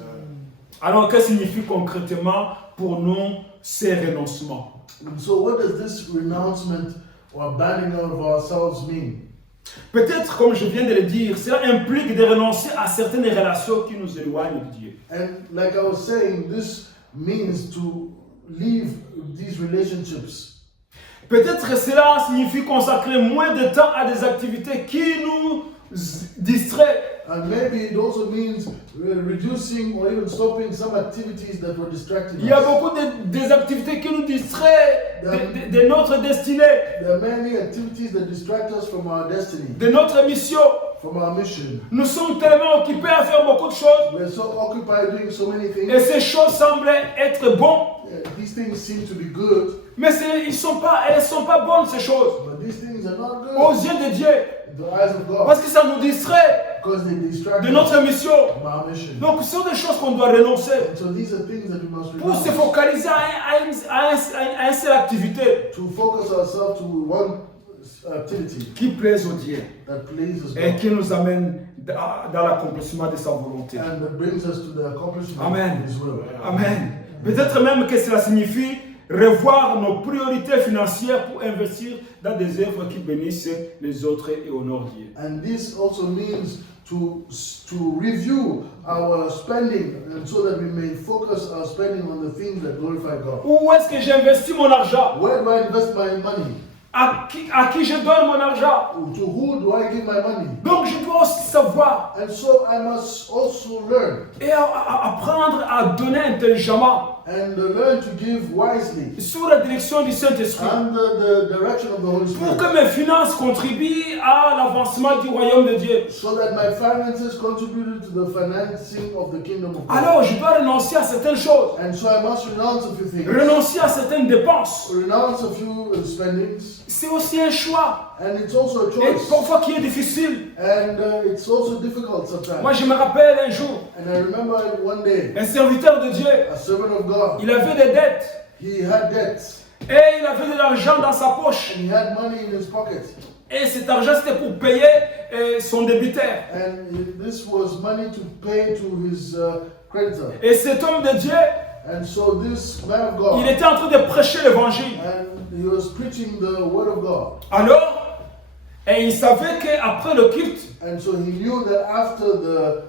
Alors, que signifie concrètement pour nous ces renoncements? And so what does this renouncement or abandoning of ourselves mean? Peut-être, comme je viens de le dire, cela implique de renoncer à certaines relations qui nous éloignent de Dieu. And like I was saying, this means to leave these relationships. Peut-être cela signifie consacrer moins de temps à des activités qui nous distraient. And maybe it also means reducing or even stopping some activities that were distracting Il y a us. beaucoup des activités qui nous distraient de notre destinée, There are many activities that distract us from our destiny, de notre mission. from our mission. Nous sommes tellement occupés à faire beaucoup de choses We're so occupied doing so many et things. ces choses semblaient être bonnes, These things seem to be good, mais elles ne sont pas bonnes ces choses but these things are not aux good yeux de Dieu in the eyes of God parce que ça nous distrait because they distract de us notre mission. from our mission. Donc ce sont des choses qu'on doit renoncer And so these are things that we must pour se renounce, focaliser à une seule activité to focus ourselves to one activity qui plaise au Dieu that pleases et God qui nous amène dans l'accomplissement de sa volonté. and that brings us to the accomplishment Amen. of His will. Amen. Peut-être même que cela signifie revoir nos priorités financières pour investir dans des œuvres qui bénissent les autres et honorent Dieu. And this also means to review our spending and so that we may focus our spending on the things that glorify God. Où est-ce que j'investis mon argent? Where do I invest my money? À qui je donne mon argent? To who do I give my money? Donc je dois aussi savoir And so I must also learn et apprendre à donner intelligemment and learn to give wisely sous la direction du Saint-Esprit under the direction of the Holy pour Spirit, que mes finances contribuent à l'avancement du royaume de Dieu. so that my finances contribute to the financing of the kingdom of God. Alors je dois renoncer à certaines choses, And so I must renounce a few things, renoncer à certaines dépenses. renounce a few spendings, C'est aussi un choix and it's also a et choice. parfois qui est difficile. And it's also difficult sometimes. Moi je me rappelle un jour, And I remember one day, un serviteur de Dieu, a servant of God, il avait des dettes he had debts et il avait de l'argent dans sa poche. and he had money in his pocket. Et cet argent c'était pour payer son débiteur. And this was money to pay to his creditor. Et cet homme de Dieu, And so this man of God, il était en train de prêcher l'évangile. and he was preaching the word of God. Alors, et il savait qu'après le culte, And so he knew that after the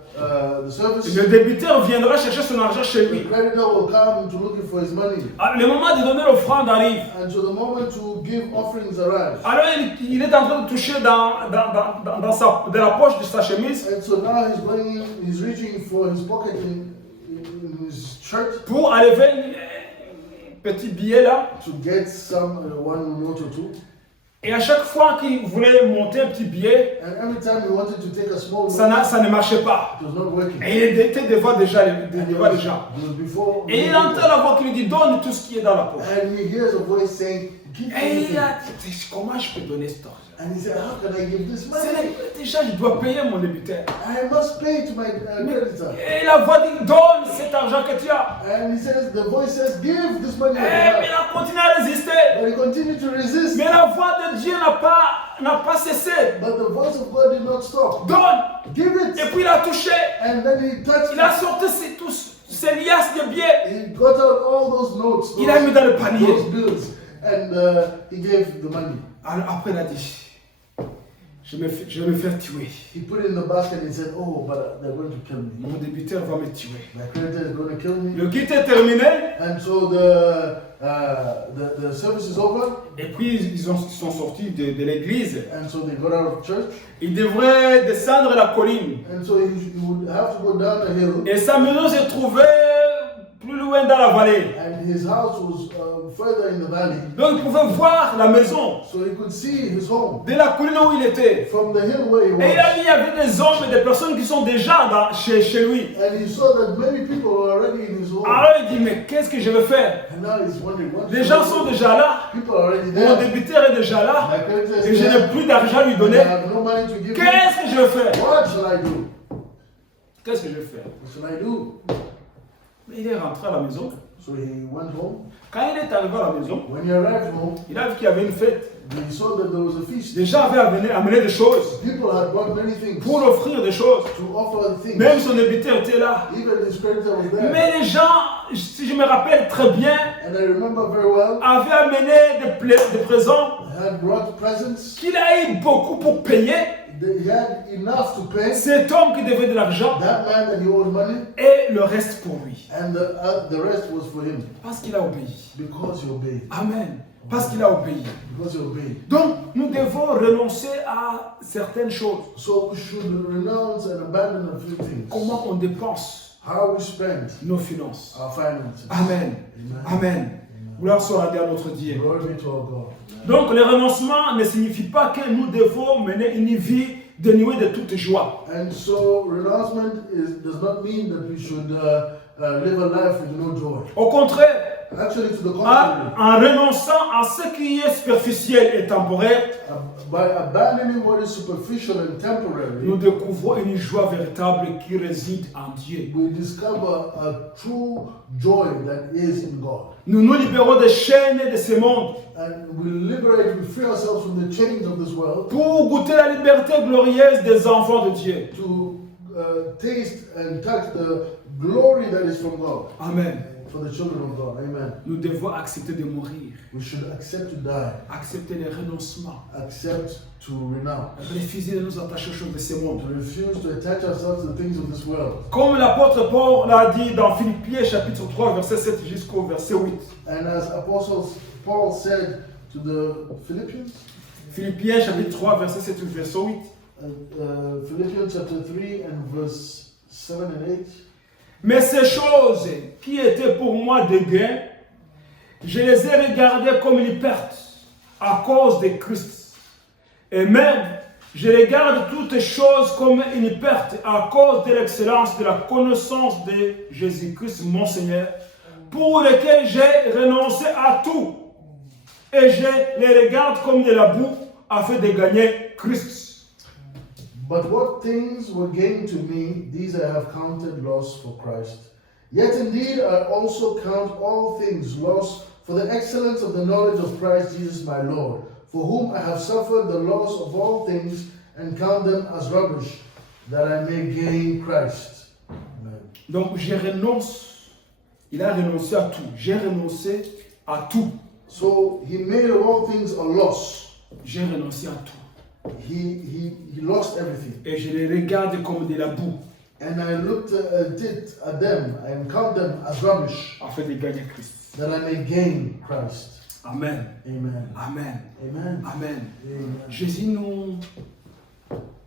service, le débiteur viendra chercher son argent chez the lui. creditor will come to looking for his money. Alors, le moment de donner l'offrande arrive. And so the moment to give offerings arrives. Alors il est en train de toucher dans la poche de sa chemise And so now he's reaching for his pocket in his shirt pour enlever un petit billet là. to get some one note or two. Et à chaque fois qu'il voulait monter un petit billet, And every time he wanted to take a small ça note, ne marchait pas. it was not working. Et il était devant déjà les It gens. was before. Et il entend la voix qui lui dit donne tout ce qui est dans la poche. And he hears a voice saying, "Give Et il everything." a dit comment je peux donner cet argent? And he said, "How can I give this money? Déjà je dois payer mon débiteur. I must pay to my creditor." Et la voix dit donne cet argent que tu as. And he says, the voice says, "Give this money." Et that you il have." a continué à résister. But he continued to resist. Mais la voix de Dieu n'a pas cessé. But the voice of God did not stop. Donne. Give Et it. puis il a touché. And then he touched Il a it. sorti ses liasses de billets. He got out all those notes, Il a mis dans le panier. those bills, and he gave the money. Alors après il a dit, je vais me faire tuer. He put it in the basket and he said, "Oh, but they're going to kill me. Mon débiteur va me tuer. My creditor is going to kill me." Le culte est terminé. And so the service is over, Et puis ils sont sortis de l'église. and so they got out of church, Il devrait descendre la colline. and so he would have to go down the hill, Et sa maison se trouvait plus loin loin dans la vallée. and his house was further in the valley. Donc il pouvait voir la maison So he could see his home de la colline où il était. from the hill where he Et was. il y avait des hommes et des personnes qui sont déjà chez lui. And he saw that many people were already in his home. Alors il dit, mais qu'est-ce que je vais faire? And now he's wondering what Les gens sont déjà là. people are already Mon there. débiteur est déjà là. My creditor Et is je there. n'ai plus d'argent à lui I donner. have no money to give him. Qu'est-ce que je vais faire? What shall I do? Qu'est-ce que je vais faire? What shall I do? Mais il est rentré à la maison. So he went home. Quand il est arrivé à la maison, When he arrived home, il a vu qu'il y avait une fête. he saw that there was a feast. Les gens avaient amené des choses People had brought many things pour offrir des choses. to offer things. Même son débiteur était là. Even his creditor was there. Mais les gens, si je me rappelle très bien, And I remember very well, avaient amené des présents had brought presents. qu'il a eu beaucoup pour payer. He had enough to pay. Cet homme qui devait de l'argent That man that he owed money, et le reste pour lui. and the rest was for him. Parce qu'il a obéi. Because he obeyed. Amen. Parce qu'il a obéi. Because he obeyed. Donc, nous devons renoncer à certaines choses. So we should renounce and abandon a few things. Comment on dépense How we spend nos finances. our finances. Amen. Amen. Gloire soit à notre Dieu. Glory be to our God. Donc, le renoncement ne signifie pas que nous devons mener une vie dénuée de toute joie. And so renouncement does not mean that we should live a life with no joy. Au contraire, Actually, to the contrary, en renonçant à ce qui est superficiel et temporaire, by abandoning what is superficial and nous temporary, découvrons une joie véritable qui réside en Dieu. we discover a true joy that is in God. Nous nous libérons des chaînes de ce monde And we liberate, we free ourselves from the chains of this world pour goûter la liberté glorieuse des enfants de Dieu. to taste and touch the glory that is from God, Amen. for the children of God. Amen. Nous devons accepter de mourir, We should accept to die, accepter les renoncements, accept to renounce, refuser de nous attacher aux choses de ce monde. to refuse to attach ourselves to the things of this world. Comme l'apôtre Paul l'a dit dans Philippiens chapitre 3 verset 7 jusqu'au verset 8. And as Apostle Paul said to the Philippians, Philippiens chapitre 3 verset 7 au verset 8. Philippians chapter 3 and verse 7 and 8. Mais ces choses qui étaient pour moi des gains, je les ai regardées comme une perte à cause de Christ. Et même, je regarde toutes choses comme une perte à cause de l'excellence de la connaissance de Jésus-Christ, mon Seigneur, pour lequel j'ai renoncé à tout. Et je les regarde comme de la boue afin de gagner Christ. But what things were gained to me, these I have counted loss for Christ. Yet indeed I also count all things loss for the excellence of the knowledge of Christ Jesus my Lord, for whom I have suffered the loss of all things and count them as rubbish, that I may gain Christ. Amen. Donc je renonce. Il a renoncé à tout. J'ai renoncé à tout. So he made of all things a loss. J'ai renoncé à tout. He lost everything. Et je les regarde comme de la boue And I looked at them and count them as rubbish, afin de gagner Christ. that I may gain Christ. Amen. Amen. Amen. Amen. Amen. Amen. Jésus nous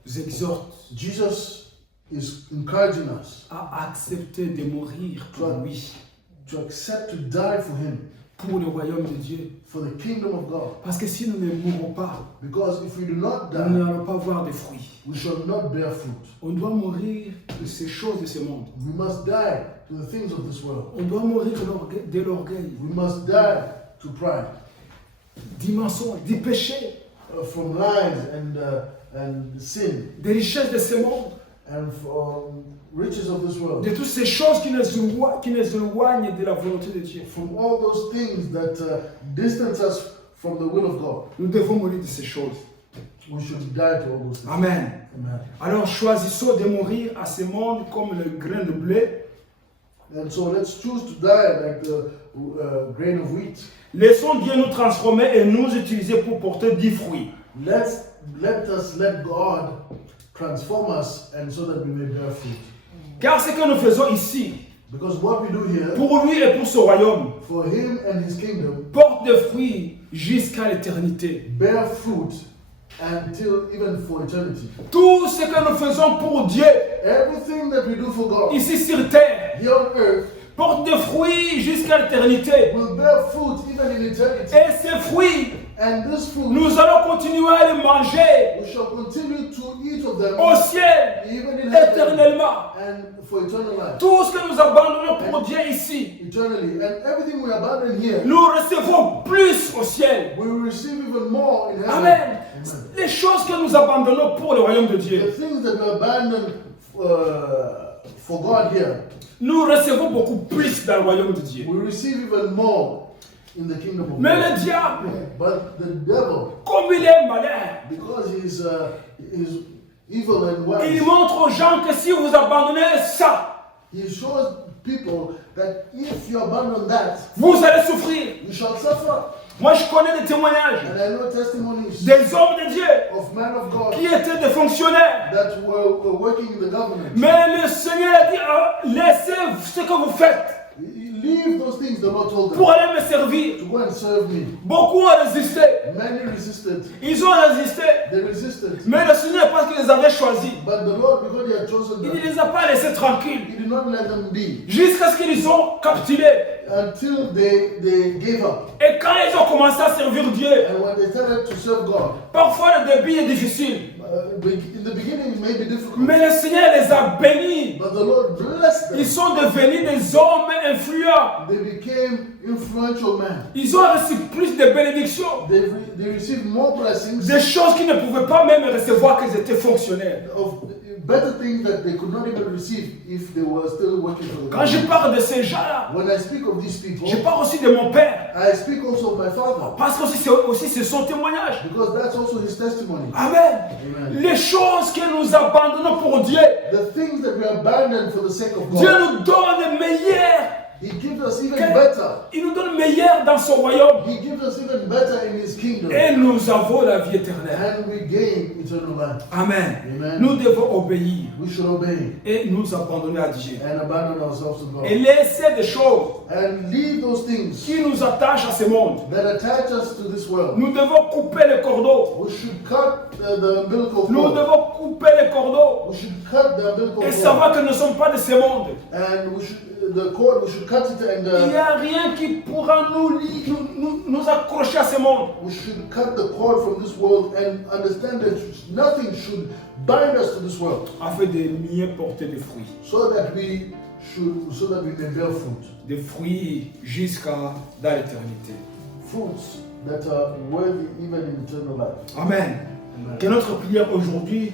exhorte Jesus is encouraging us à accepter de mourir pour lui, to accept to die for him, pour le royaume de Dieu. for the kingdom of God. Parce que si nous ne mourons pas, Because if we do not nous die, n'allons pas voir de fruits. we shall not bear fruit. On doit mourir de ces choses de ce monde. We must die to the things of this world. On doit mourir de l'orgueil, We must die to pride, du mensonge, du péché, from lies and sin, des richesses de ce monde, and from riches of this world. de toutes ces choses qui nous éloignent de la volonté de Dieu. From all those things that distance us from the will of God. Nous devons mourir de ces choses. We should die to all those things. Amen. Amen. Alors choisissons de mourir à ce monde comme le grain de blé. And so let's choose to die like the grain of wheat. Laissons Dieu nous transformer et nous utiliser pour porter du fruit. Let us let God transform us and so that we may bear fruit. Car ce que nous faisons ici, Because what we do here, pour lui et pour ce royaume, for Him and His kingdom, porte des fruits jusqu'à l'éternité. bear fruit until even for eternity. Tout ce que nous faisons pour Dieu, Everything that we do for God ici sur terre, here on earth, porte des fruits jusqu'à l'éternité. will bear fruit even in eternity. Et ces fruits, And this fruit, nous allons continuer à les manger we shall continue to eat of them au ciel, even in heaven éternellement. and for eternal life. Tout ce que nous abandonnons pour Dieu ici, Eternally. And everything we abandon here, nous recevons plus au ciel. we will receive even more in heaven. Amen. Amen. Les choses que nous abandonnons pour le royaume de The Dieu, things that we abandon for God here, nous recevons beaucoup plus dans le royaume de Dieu. we receive even more in the kingdom of Mais God. le diable, But the devil, comme il est malin, because he's evil and il wise, montre aux gens que si vous abandonnez ça, he shows people that if you abandon that, vous allez souffrir. you shall suffer. Moi, je connais des témoignages And I know testimonies des hommes de Dieu of men of God qui étaient des fonctionnaires. that were working in the government. Mais le Seigneur a dit, laissez ce que vous faites Leave those things the Lord told them pour aller me servir. to go and serve me. Beaucoup ont résisté. Many resisted. Ils ont résisté. They resisted. Mais le Seigneur, parce qu'il les avait choisis, But the Lord, because He had chosen il them, ne les a pas laissés tranquilles He did not let them be jusqu'à ce qu'ils ont capturé. until they gave up. Et quand ils ont commencé à servir Dieu, And when they started to serve God, parfois le début est difficile. in the beginning it may be difficult, Mais le Seigneur les a bénis. but the Lord blessed them. Ils sont devenus des hommes influents. They became influential men. Ils ont reçu plus de bénédictions. They received more blessings, Des choses qu'ils ne pouvaient pas même recevoir qu'ils étaient fonctionnaires. of better things that they could not even receive if they were still working for the Quand je government. parle de ces gens-là, When I speak of these people, je parle aussi de mon père. I speak also of my father, Parce que aussi c'est son témoignage. because that's also his testimony. Amen. Amen. Les choses que nous abandonnons pour Dieu, The things that we abandon for the sake of Dieu God, nous donne le meilleur. He gives us even better. Il nous donne le meilleur dans son royaume. He gives us even better in His kingdom. Et nous avons la vie éternelle. And we gain eternal life. Amen. Amen. Nous devons obéir We should obey et nous abandonner à Dieu. and abandon ourselves to Et God. laisser des choses And leave those things qui nous attachent à ce monde. that attach us to this world. Nous devons couper les cordons. We should cut the umbilical Nous cord. devons couper les cordons. We should cut the umbilical Et cord. savoir que nous ne sommes pas de ce monde. And we should, the cord, we should cut it Il and n'y a rien qui pourra nous accrocher à ce monde. we should cut the cord from this world and understand that nothing should bind us to this world, Afin de mieux porter des fruits. so that we may bear fruit, Des fruits jusqu'à dans l'éternité. fruits that are worthy even in eternal life. Amen. Amen. Que notre prière aujourd'hui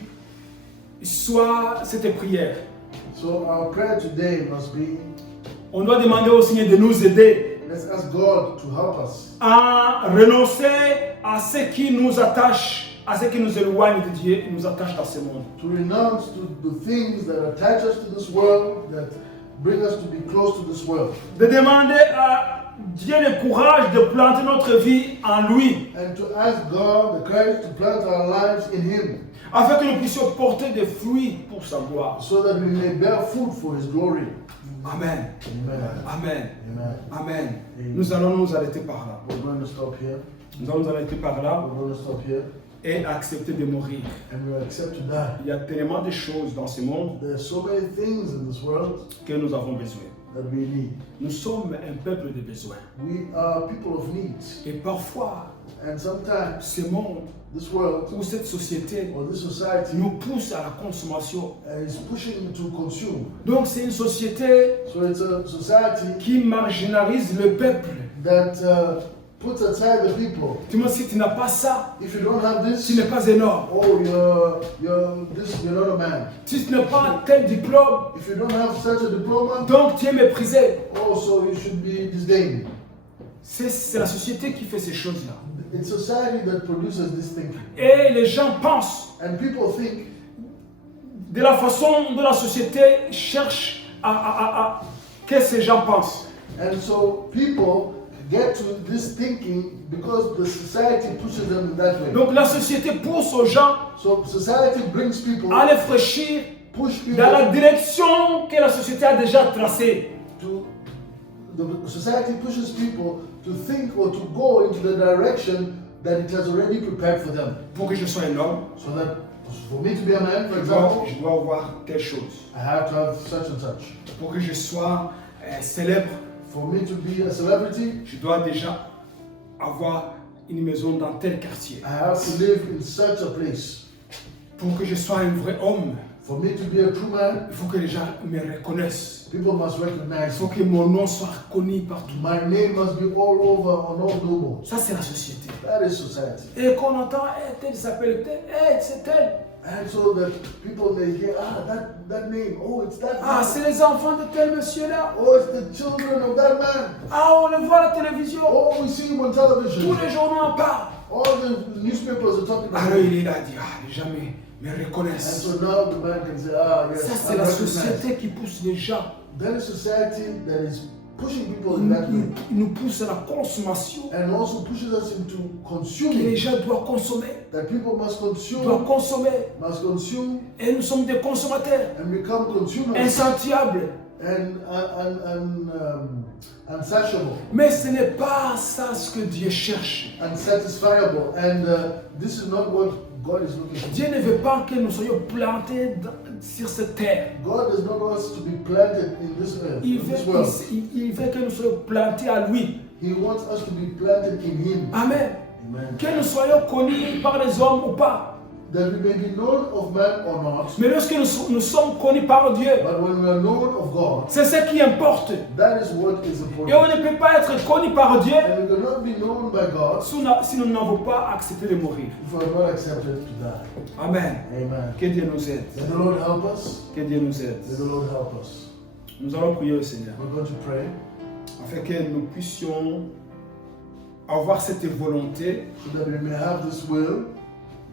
soit cette prière. So our prayer today must be, On doit demander au Seigneur de nous aider let's ask God to help us à renoncer à ce qui nous attache, à ce qui nous éloigne de Dieu et nous attache dans ce monde. to renounce to the things that attach us to this world, that bring us to be close to this world, De demander à Dieu le courage de planter notre vie en lui, and to ask God the courage to plant our lives in Him, afin que nous puissions porter des fruits pour sa gloire. so that we may bear fruit for His glory. Amen. Amen. Amen. Amen. Amen. Amen. Nous allons nous arrêter par là. We're going to stop here. Nous allons nous arrêter par là We're going to stop here, et accepter de mourir. and we accept to die. Il y a tellement de choses dans ce monde There's so many things in this world que nous avons besoin. that we need. Nous sommes un peuple de besoins. We are people of needs, Et parfois, and sometimes ce monde this world ou cette société or this society nous pousse à la consommation. is pushing to consume. Donc c'est une société So it's a society qui marginalise le peuple. that puts aside the people. Tu me dis, si tu n'as pas ça, If you don't have tu this, n'es pas énorme. oh, you're not a man. Si tu n'as pas tel diplôme, If you don't have such a diploma, donc tu es méprisé. oh, so you should be disdained. C'est la société qui fait ces choses-là. It's society that produces this thinking. Et les gens pensent And people think de la façon dont la société cherche que ces gens pensent. And so people get to this thinking because the society pushes them in that way. Donc la société pousse aux gens So society brings people, à réfléchir push people dans la direction que la société a déjà tracée. to, the society pushes people to think or to go into the direction that it has already prepared for them. Pour que je sois un homme, So that for me to be a man, for example, je dois avoir telle chose. I have to have such and such. Pour que je sois célèbre, For me to be a celebrity, je dois déjà avoir une maison dans tel quartier. I have to live in such a place. Pour que je sois un vrai homme, For me to be a true man, il faut que les gens me reconnaissent. people must Il recognize faut me. que mon nom soit reconnu partout. My name must be all over on all billboards. Ça, c'est la société. That is society. Et qu'on entend, tel s'appelle tel, c'est tel. And so that people may hear, that name, oh, it's that Ah, man. c'est les enfants de tel monsieur-là. Oh, it's the children of that man. Ah, on le voit à la télévision. Oh, we see him on Tous television. les journaux en parlent. All the newspapers are talking about Alors him. il est là, il dit, les gens me And reconnaissent. so now the man can say, yes, Ça, c'est I'm la recognized. société qui pousse les gens. That is society that is pushing people Il, in that way. il nous pousse à la consommation. And also pushes us into Que les consuming. gens doivent consommer. That people must Doivent consume, consommer. Et nous sommes des consommateurs. and become consumers. Insatiables. Unsatiable, Mais ce n'est pas ça ce que Dieu cherche. unsatisfiable, and this is not what God is looking for. Dieu ne veut pas que nous soyons plantés sur cette terre. God does not want us to be planted in this earth, Il in this veut, world. il veut que nous soyons plantés à lui. He wants us to be planted in Him. Amen. Amen. Que nous soyons connus par les hommes ou pas. That we may be known of man or not, Mais lorsque nous sommes connus par Dieu, but when we are known of God, c'est ce qui importe. that is what is Et on important. ne peut pas être connu par Dieu And we cannot be known by God si nous n'avons pas accepté de mourir. if we are not accepted to die. Amen. Amen. Que Dieu nous aide. May the Lord help us. Que Dieu nous aide. May the Lord help us. Nous allons prier au Seigneur We're going to pray afin que nous puissions avoir cette volonté so that we may have this will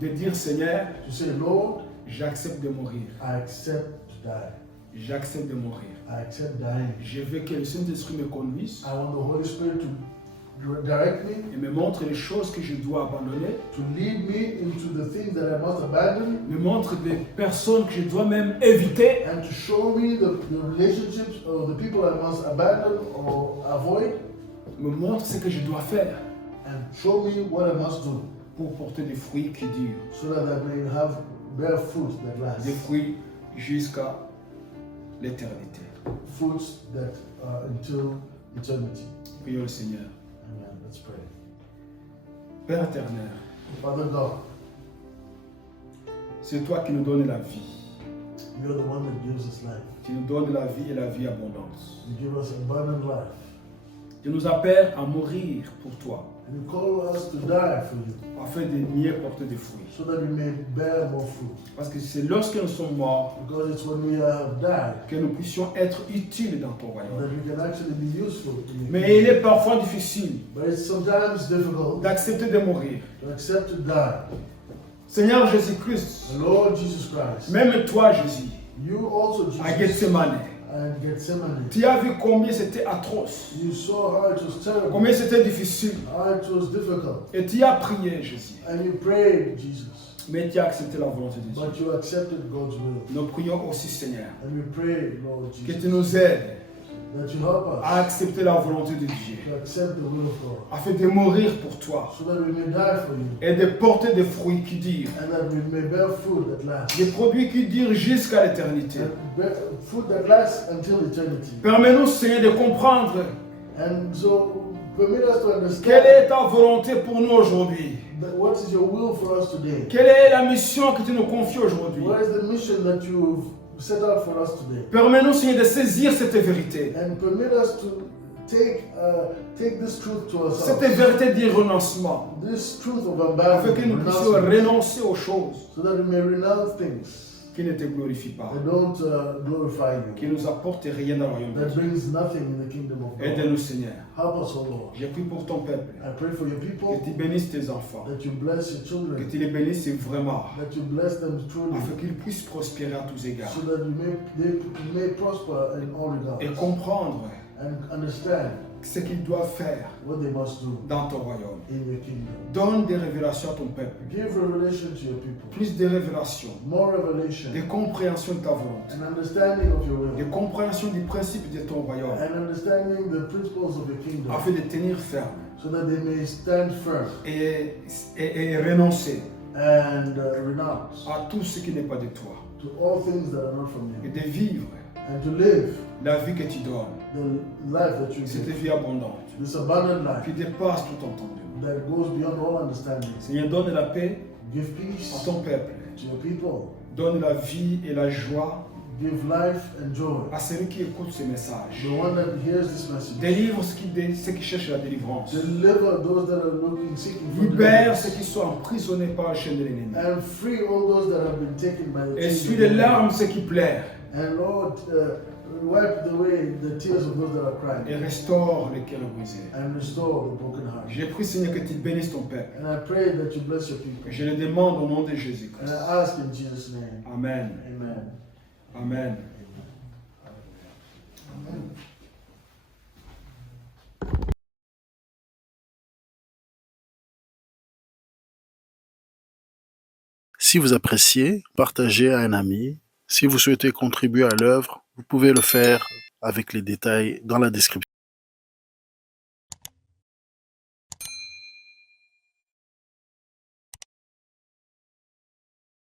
de dire Seigneur, to say, Lord, j'accepte de mourir. I accept to die. J'accepte de mourir. I accept dying. Je veux que le Saint-Esprit me conduise I want the Holy Spirit to direct me, et me montre les choses que je dois abandonner, to lead me into the things that I must abandon, me montre des personnes que je dois même éviter, and to show me the relationships or the people I must abandon or avoid, me montre ce que je dois faire and show me what I must do pour porter des fruits qui durent, so that I may bear fruit that lasts, des fruits jusqu'à l'éternité. fruits that are until eternity. Prions le Seigneur. Amen. Let's pray. Père éternel, Father God, c'est toi qui nous donnes la vie. you're the one that gives us life. Tu nous donnes la vie et la vie abondante. You give us abundant life. Tu nous appelles à mourir pour toi, And you call us to die for you, afin de mieux porter des fruits. so that we may bear more fruit. Parce que c'est lorsque nous sommes morts Because it's when we have died que nous puissions être utiles dans ton that royaume. we can actually be useful in your Mais kingdom. il est parfois difficile But it's sometimes difficult d'accepter de mourir. to accept to die. Seigneur Jésus-Christ, The Lord Jesus Christ, même toi Jésus, you also à Jesus Gethsemane, and Gethsemane, tu as vu combien c'était atroce, you saw how it was terrible, combien c'était difficile. how it was difficult, Et tu as prié Jésus, and you prayed, Jesus, mais tu as accepté la volonté de Dieu. but you accepted God's will. Nous prions aussi Seigneur, And we pray, Lord que Jesus, tu nous aides that you help à us accepter la volonté de Dieu, to accept the will of God, afin de mourir pour toi so that we may die for you, et de porter des fruits qui durent, and that we may bear fruit that lasts, des produits qui durent jusqu'à l'éternité. and bear fruit that lasts until eternity. Permets-nous Seigneur de comprendre And so, permit us to understand quelle est ta volonté pour nous aujourd'hui. that what is your will for us today. Quelle est la mission que tu nous confies aujourd'hui? What is the mission that you've set out for us today? Permets-nous, Seigneur, de saisir cette vérité. And permit us to take this truth to Cette ourselves. vérité du renoncement. This truth of Afin que nous abandonment, puissions renouncement, renoncer aux choses so that we may renounce things qui ne te glorifient pas. that don't glorify Qui you, nous apportent rien dans le royaume de that Dieu. brings nothing in the kingdom of God. Aide-nous, Seigneur. Help us, O Lord. Je prie pour ton peuple. I pray for your Que people, tu bénisses tes enfants. that you bless your Que children, tu les bénisses vraiment. that you bless them truly, Afin qu'ils puissent prospérer à tous égards. so that they may prosper in all Et regards, comprendre and understand ce qu'ils doivent faire what they must do dans ton royaume. in your kingdom. Donne des révélations à ton peuple. Give revelation to your people, Plus de révélations. more revelation, De compréhension de ta volonté. an understanding of your De will, compréhension du principe de ton royaume. and understanding the principles of your kingdom, Afin de tenir ferme. so that they may stand firm Et renoncer and renounce à tout ce qui n'est pas de toi. to all things that are not from Et you, de vivre and to live la vie que tu donnes the life that you cette give, vie abondante, this abundant life qui dépasse tout entendement. that goes beyond all understanding. Seigneur, donne la paix Give à peace ton peuple. to your people. Donne la vie et la joie Give life and joy. à celui qui écoute ce message. The one that hears this message. Délivre ceux qui cherchent la délivrance. Deliver those that are looking, seeking for Libère deliverance. ceux qui sont emprisonnés par la chaîne de l'ennemi. And free all those that have been taken by the chains Essuie of les the larmes enemy. ceux qui pleurent And Lord, wipe away the tears of those that are et crying. restaure les cœurs brisés. And restore the broken heart. J'ai pris, Seigneur, que tu bénisses ton peuple. And I pray that you bless your people. Je le demande au nom de And Jésus-Christ. I ask in Jesus' name. Amen. Amen. Amen. Si vous appréciez, partagez à un ami. Si vous souhaitez contribuer à l'œuvre, vous pouvez le faire avec les détails dans la description.